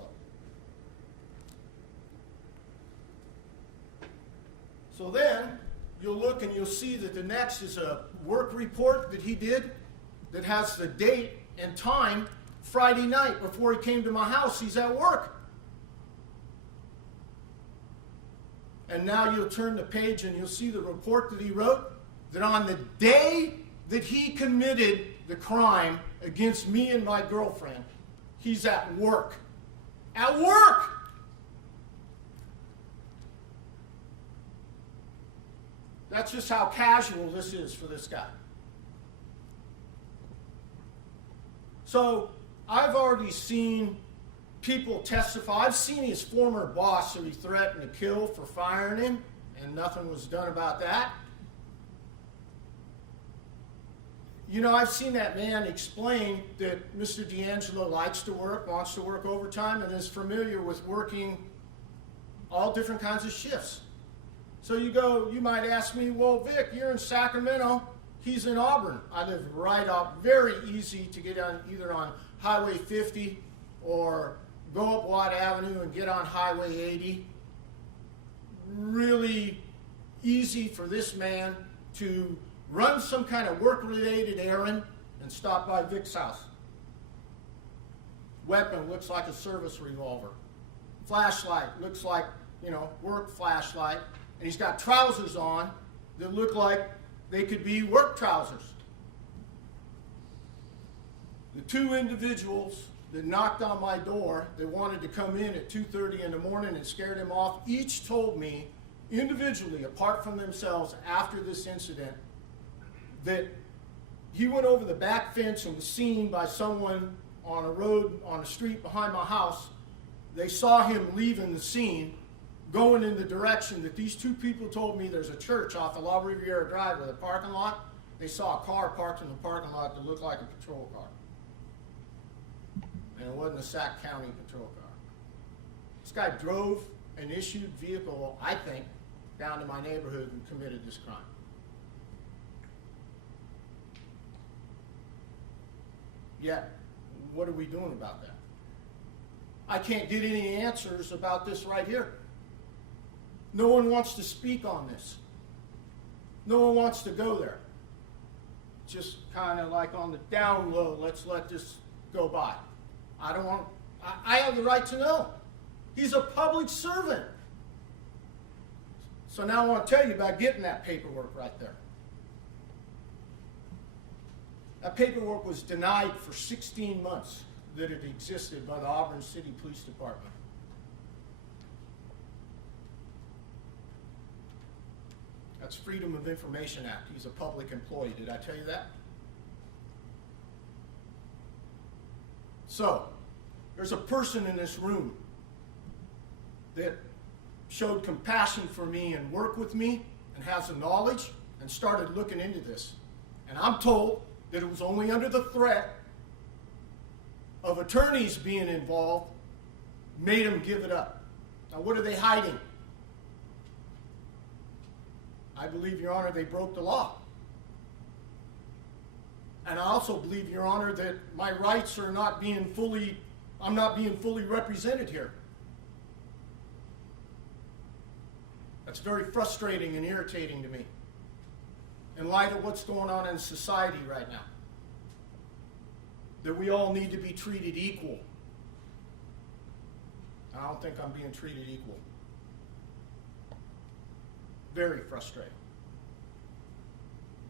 So then, you'll look and you'll see that the next is a work report that he did that has the date and time Friday night before he came to my house. He's at work. And now you'll turn the page and you'll see the report that he wrote, that on the day that he committed the crime against me and my girlfriend, he's at work. At work! That's just how casual this is for this guy. So, I've already seen people testify. I've seen his former boss who he threatened to kill for firing him, and nothing was done about that. You know, I've seen that man explain that Mr. DeAngelo likes to work, wants to work overtime, and is familiar with working all different kinds of shifts. So you might ask me, well, Vic, you're in Sacramento, he's in Auburn. I live right up, very easy to get on either on Highway 50 or go up Watt Avenue and get on Highway 80. Really easy for this man to run some kind of work-related errand and stop by Vic's house. Weapon looks like a service revolver. Flashlight looks like, work flashlight. And he's got trousers on that look like they could be work trousers. The two individuals that knocked on my door that wanted to come in at 2:30 in the morning and scared him off, each told me individually, apart from themselves, after this incident, that he went over the back fence and was seen by someone on a road, on a street behind my house. They saw him leaving the scene, going in the direction that these two people told me there's a church off the La Riviera Drive with a parking lot. They saw a car parked in the parking lot that looked like a patrol car. And it wasn't a Sac County patrol car. This guy drove an issued vehicle, I think, down to my neighborhood and committed this crime. Yet, what are we doing about that? I can't get any answers about this right here. No one wants to speak on this. No one wants to go there. Just kind of like on the down low, let's let this go by. I have the right to know. He's a public servant. So now I want to tell you about getting that paperwork right there. That paperwork was denied for 16 months that it existed by the Auburn City Police Department. That's Freedom of Information Act. He's a public employee. Did I tell you that? So, there's a person in this room that showed compassion for me and worked with me and has the knowledge and started looking into this. And I'm told that it was only under the threat of attorneys being involved made them give it up. Now, what are they hiding? I believe, Your Honor, they broke the law. And I also believe, Your Honor, that my rights are not being fully, I'm not being fully represented here. That's very frustrating and irritating to me in light of what's going on in society right now. That we all need to be treated equal. I don't think I'm being treated equal. Very frustrating.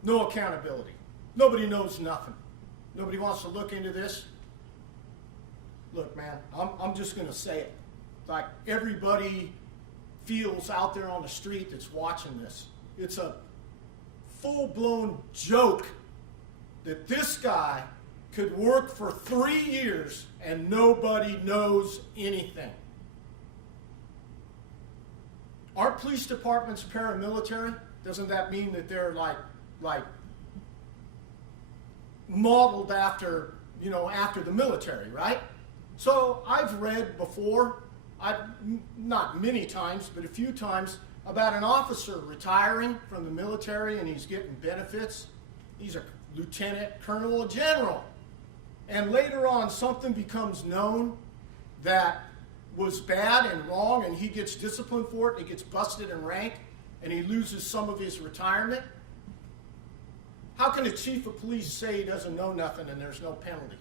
No accountability. Nobody knows nothing. Nobody wants to look into this. Look, man, I'm just going to say it. Like everybody feels out there on the street that's watching this. It's a full-blown joke that this guy could work for 3 years and nobody knows anything. Our police department's paramilitary. Doesn't that mean that they're like modeled after, after the military, right? So I've read before, not many times, but a few times, about an officer retiring from the military and he's getting benefits. He's a lieutenant, colonel, a general. And later on, something becomes known that was bad and wrong, and he gets disciplined for it, and he gets busted in rank, and he loses some of his retirement. How can a chief of police say he doesn't know nothing and there's no penalty?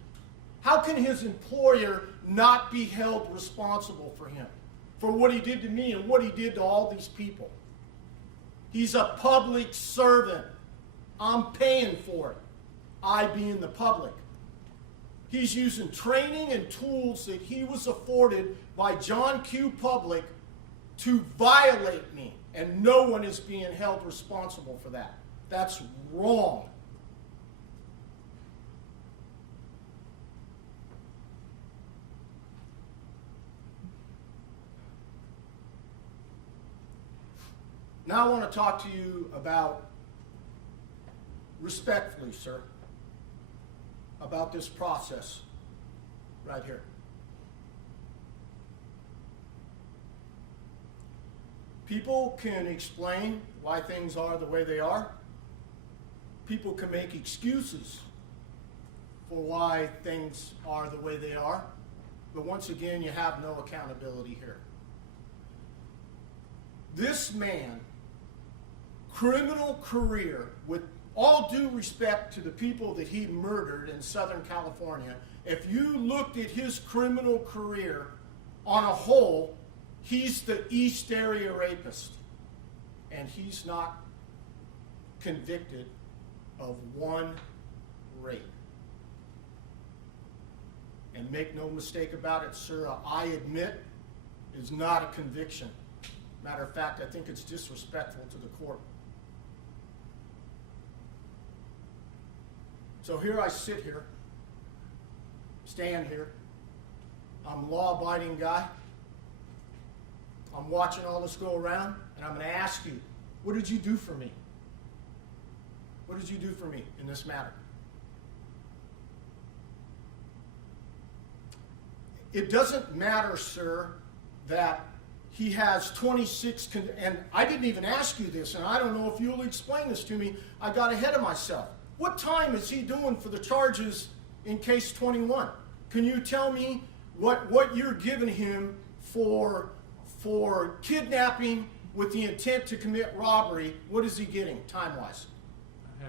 How can his employer not be held responsible for him, for what he did to me and what he did to all these people? He's a public servant. I'm paying for it. I being the public. He's using training and tools that he was afforded by John Q. Public to violate me, and no one is being held responsible for that. That's wrong. Now I want to talk to you about, respectfully, sir, about this process right here. People can explain why things are the way they are. People can make excuses for why things are the way they are. But once again, you have no accountability here. This man, criminal career, with all due respect to the people that he murdered in Southern California, if you looked at his criminal career on a whole, he's the East Area rapist. And he's not convicted of one rape. And make no mistake about it, sir, I admit is not a conviction. Matter of fact, I think it's disrespectful to the court. So here I sit here, stand here. I'm a law-abiding guy. I'm watching all this go around, and I'm going to ask you, what did you do for me? What did you do for me in this matter? It doesn't matter, sir, that he has 26, and I didn't even ask you this, and I don't know if you'll explain this to me. I got ahead of myself. What time is he doing for the charges in case 21? Can you tell me what you're giving him for kidnapping with the intent to commit robbery, what is he getting time-wise? I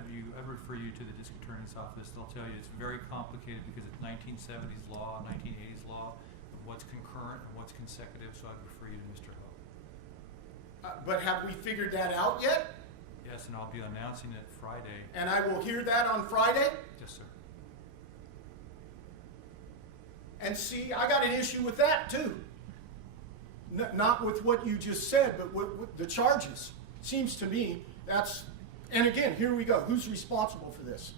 refer you to the district attorney's office. They'll tell you it's very complicated because it's 1970s law, 1980s law, of what's concurrent and what's consecutive, so I'd refer you to Mr. Ho. But have we figured that out yet? Yes, and I'll be announcing it Friday. And I will hear that on Friday? Yes, sir. And see, I got an issue with that too. Not with what you just said, but with the charges. Seems to me that's, and again, here we go. Who's responsible for this?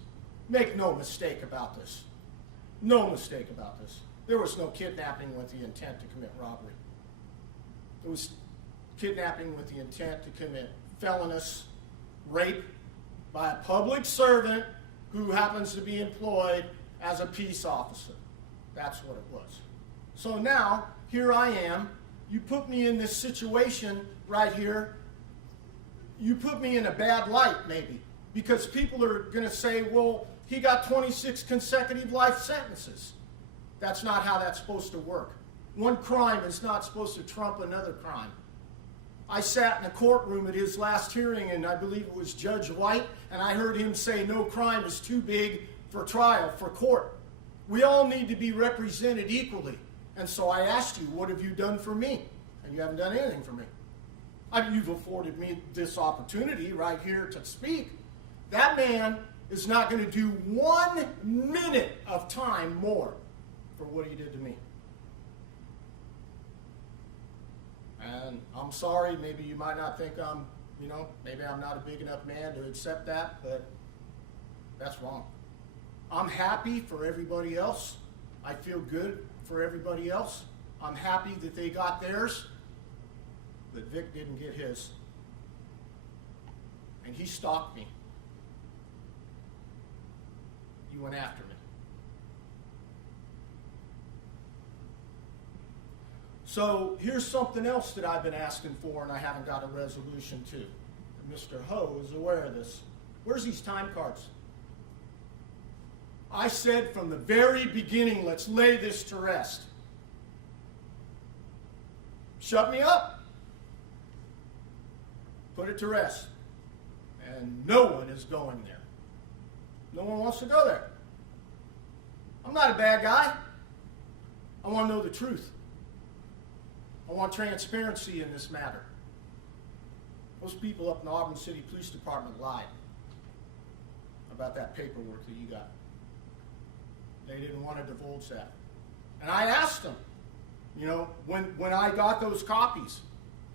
Make no mistake about this. No mistake about this. There was no kidnapping with the intent to commit robbery. It was kidnapping with the intent to commit felonious rape by a public servant who happens to be employed as a peace officer. That's what it was. So now, here I am. You put me in this situation right here. You put me in a bad light, maybe, because people are going to say, well, he got 26 consecutive life sentences. That's not how that's supposed to work. One crime is not supposed to trump another crime. I sat in a courtroom at his last hearing, and I believe it was Judge White, and I heard him say no crime is too big for trial, for court. We all need to be represented equally. And so I asked you, what have you done for me? And you haven't done anything for me. You've afforded me this opportunity right here to speak. That man is not going to do 1 minute of time more for what he did to me. And I'm sorry, maybe you might not think maybe I'm not a big enough man to accept that, but that's wrong. I'm happy for everybody else. I feel good for everybody else. I'm happy that they got theirs, but Vic didn't get his. And he stalked me. He went after me. So here's something else that I've been asking for and I haven't got a resolution to. And Mr. Ho is aware of this. Where's these time cards? I said from the very beginning, let's lay this to rest. Shut me up. Put it to rest. And no one is going there. No one wants to go there. I'm not a bad guy. I want to know the truth. I want transparency in this matter. Those people up in the Auburn City Police Department lied about that paperwork that you got. They didn't want to divulge that. And I asked them, when I got those copies,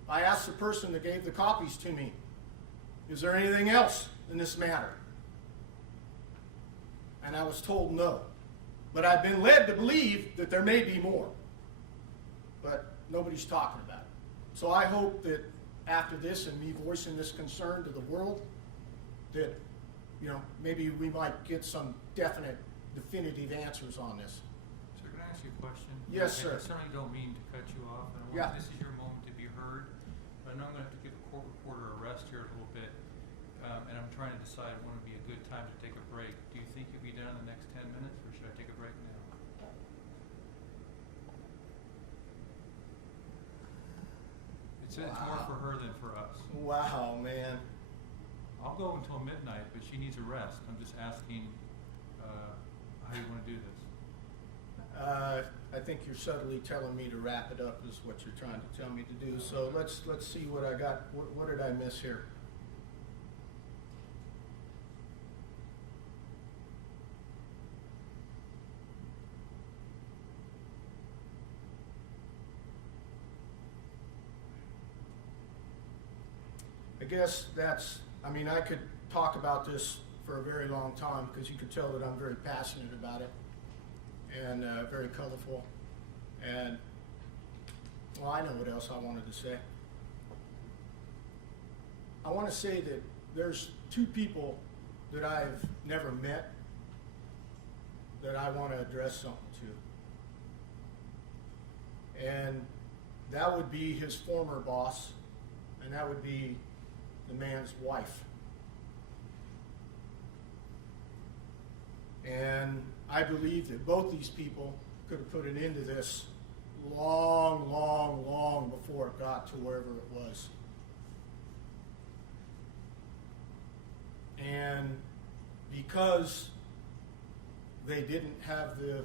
I asked the person that gave the copies to me, is there anything else in this matter? And I was told no. But I've been led to believe that there may be more. But nobody's talking about it. So I hope that after this and me voicing this concern to the world, that, maybe we might get some definite, definitive answers on this. Sir, can I ask you a question? Yes, sir. I certainly don't mean to cut you off. And this is your moment to be heard. But I know I'm going to have to give a court reporter a rest here a little bit. And I'm trying to decide when would be a good time to take a break. Do you think you'll be done in the next 10 minutes, or should I take a break now? It says it's more for her than for us. Wow, man. I'll go until midnight, but she needs a rest. I'm just asking how you want to do this. I think you're subtly telling me to wrap it up is what you're trying to tell me to do. So let's see what I got. What did I miss here? I guess I could talk about this for a very long time because you could tell that I'm very passionate about it and very colorful. And, well, I know what else I wanted to say. I want to say that there's two people that I've never met that I want to address something to. And that would be his former boss, and that would be the man's wife. And I believe that both these people could have put an end to this long, long, long before it got to wherever it was. And because they didn't have the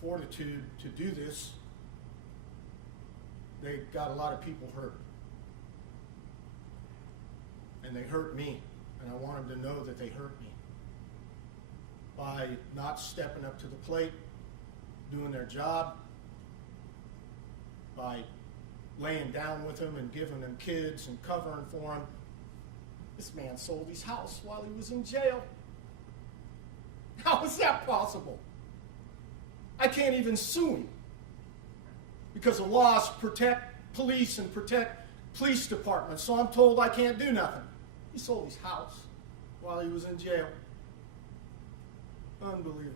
fortitude to do this, they got a lot of people hurt. And they hurt me, and I want them to know that they hurt me by not stepping up to the plate, doing their job, by laying down with them and giving them kids and covering for them. This man sold his house while he was in jail. How is that possible? I can't even sue him because the laws protect police and protect police departments, so I'm told I can't do nothing. He sold his house while he was in jail. Unbelievable.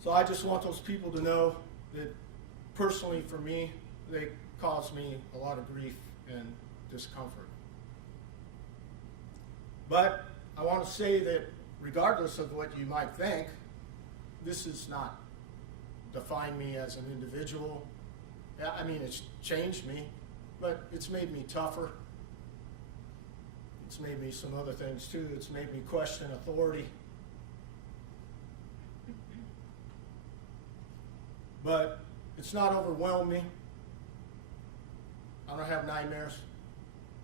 So I just want those people to know that personally for me, they caused me a lot of grief and discomfort. But I want to say that regardless of what you might think, this has not defined me as an individual. I mean, it's changed me, but it's made me tougher. It's made me some other things too. It's made me question authority. But it's not overwhelmed me. I don't have nightmares.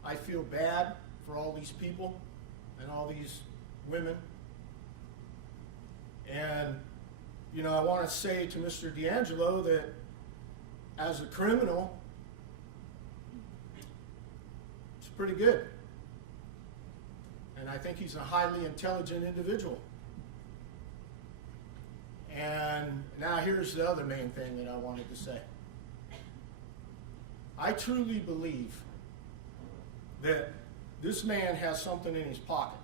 I feel bad for all these people and all these women. And, you know, I want to say to Mr. DeAngelo that as a criminal, it's pretty good. And I think he's a highly intelligent individual. And now here's the other main thing that I wanted to say. I truly believe that this man has something in his pocket,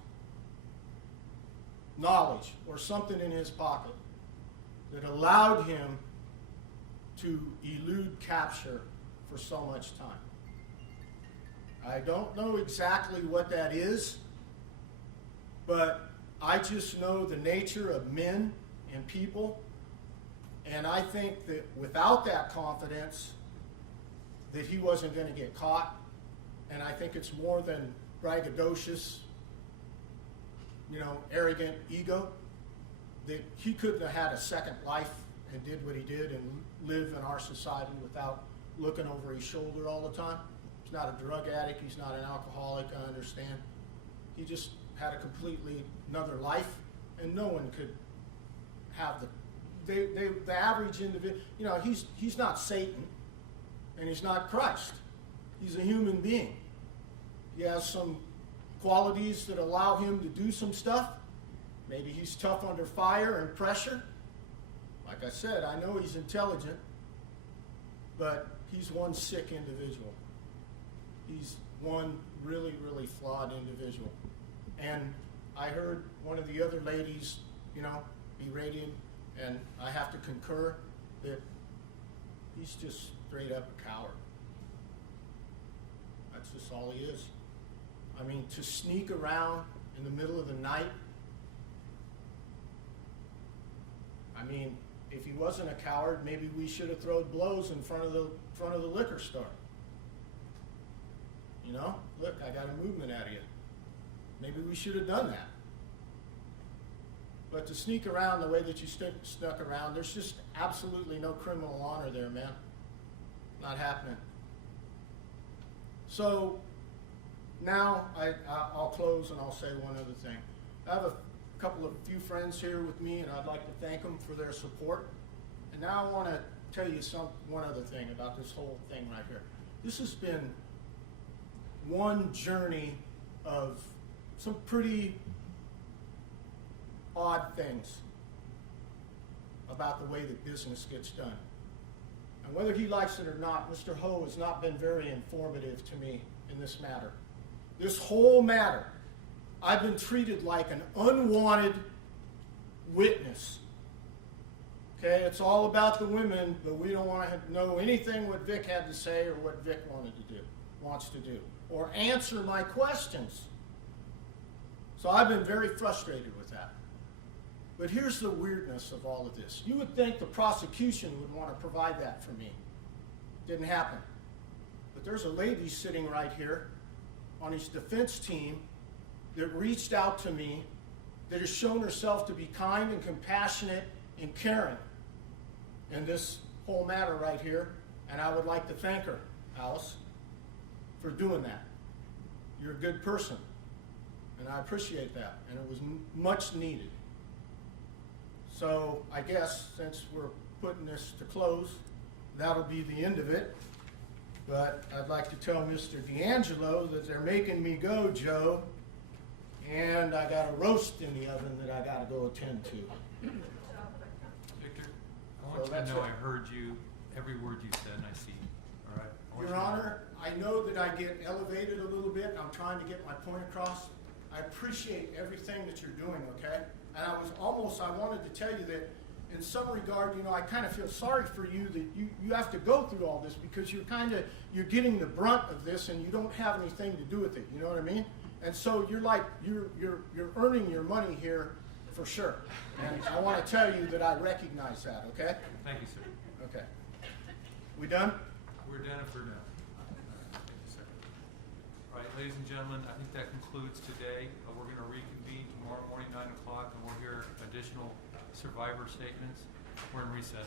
knowledge or something in his pocket that allowed him to elude capture for so much time. I don't know exactly what that is, but I just know the nature of men and people, and I think that without that confidence that he wasn't going to get caught, and I think it's more than braggadocious, you know, arrogant ego, that he couldn't have had a second life and did what he did and live in our society without looking over his shoulder all the time. He's not a drug addict, he's not an alcoholic, I understand. He just had a completely another life, and no one could have the average individual. You know, he's not Satan, and he's not Christ. He's a human being. He has some qualities that allow him to do some stuff. Maybe he's tough under fire and pressure. Like I said, I know he's intelligent, but he's one sick individual. He's one really, really flawed individual. And I heard one of the other ladies, you know, berating him, and I have to concur that he's just straight up a coward. That's just all he is. I mean, to sneak around in the middle of the night, I mean, if he wasn't a coward, maybe we should have thrown blows in front of the liquor store. You know, look, I got a movement out of you. Maybe we should have done that. But to sneak around the way that you snuck around, there's just absolutely no criminal honor there, man. Not happening. So now I'll close and I'll say one other thing. I have a few friends here with me, and I'd like to thank them for their support. And now I want to tell you one other thing about this whole thing right here. This has been one journey of some pretty odd things about the way that business gets done. And whether he likes it or not, Mr. Ho has not been very informative to me in this matter. This whole matter, I've been treated like an unwanted witness. Okay, it's all about the women, but we don't want to know anything what Vic had to say or what Vic wants to do, or answer my questions. So I've been very frustrated with that. But here's the weirdness of all of this. You would think the prosecution would want to provide that for me. Didn't happen. But there's a lady sitting right here on his defense team that reached out to me, that has shown herself to be kind and compassionate and caring in this whole matter right here. And I would like to thank her, Alice, for doing that. You're a good person, and I appreciate that, and it was much needed. So I guess since we're putting this to close, that'll be the end of it. But I'd like to tell Mr. DeAngelo that they're making me go, Joe, and I got a roast in the oven that I got to go attend to. Victor, I want So you to that's know it. I heard you, every word you said, and I see you. All right? I want Your you to- Honor, I know that I get elevated a little bit. I'm trying to get my point across. I appreciate everything that you're doing, okay? And I wanted to tell you that in some regard, I kind of feel sorry for you that you have to go through all this because you're getting the brunt of this and you don't have anything to do with it, you know what I mean? And so you're earning your money here for sure. And I want to tell you that I recognize that, okay? Thank you, sir. Okay. We done? We're done if we're done. Thank you, sir. All right, ladies and gentlemen, I think that concludes today. We're going to reconvene tomorrow morning, 9 o'clock, and we'll hear additional survivor statements. We're in recess.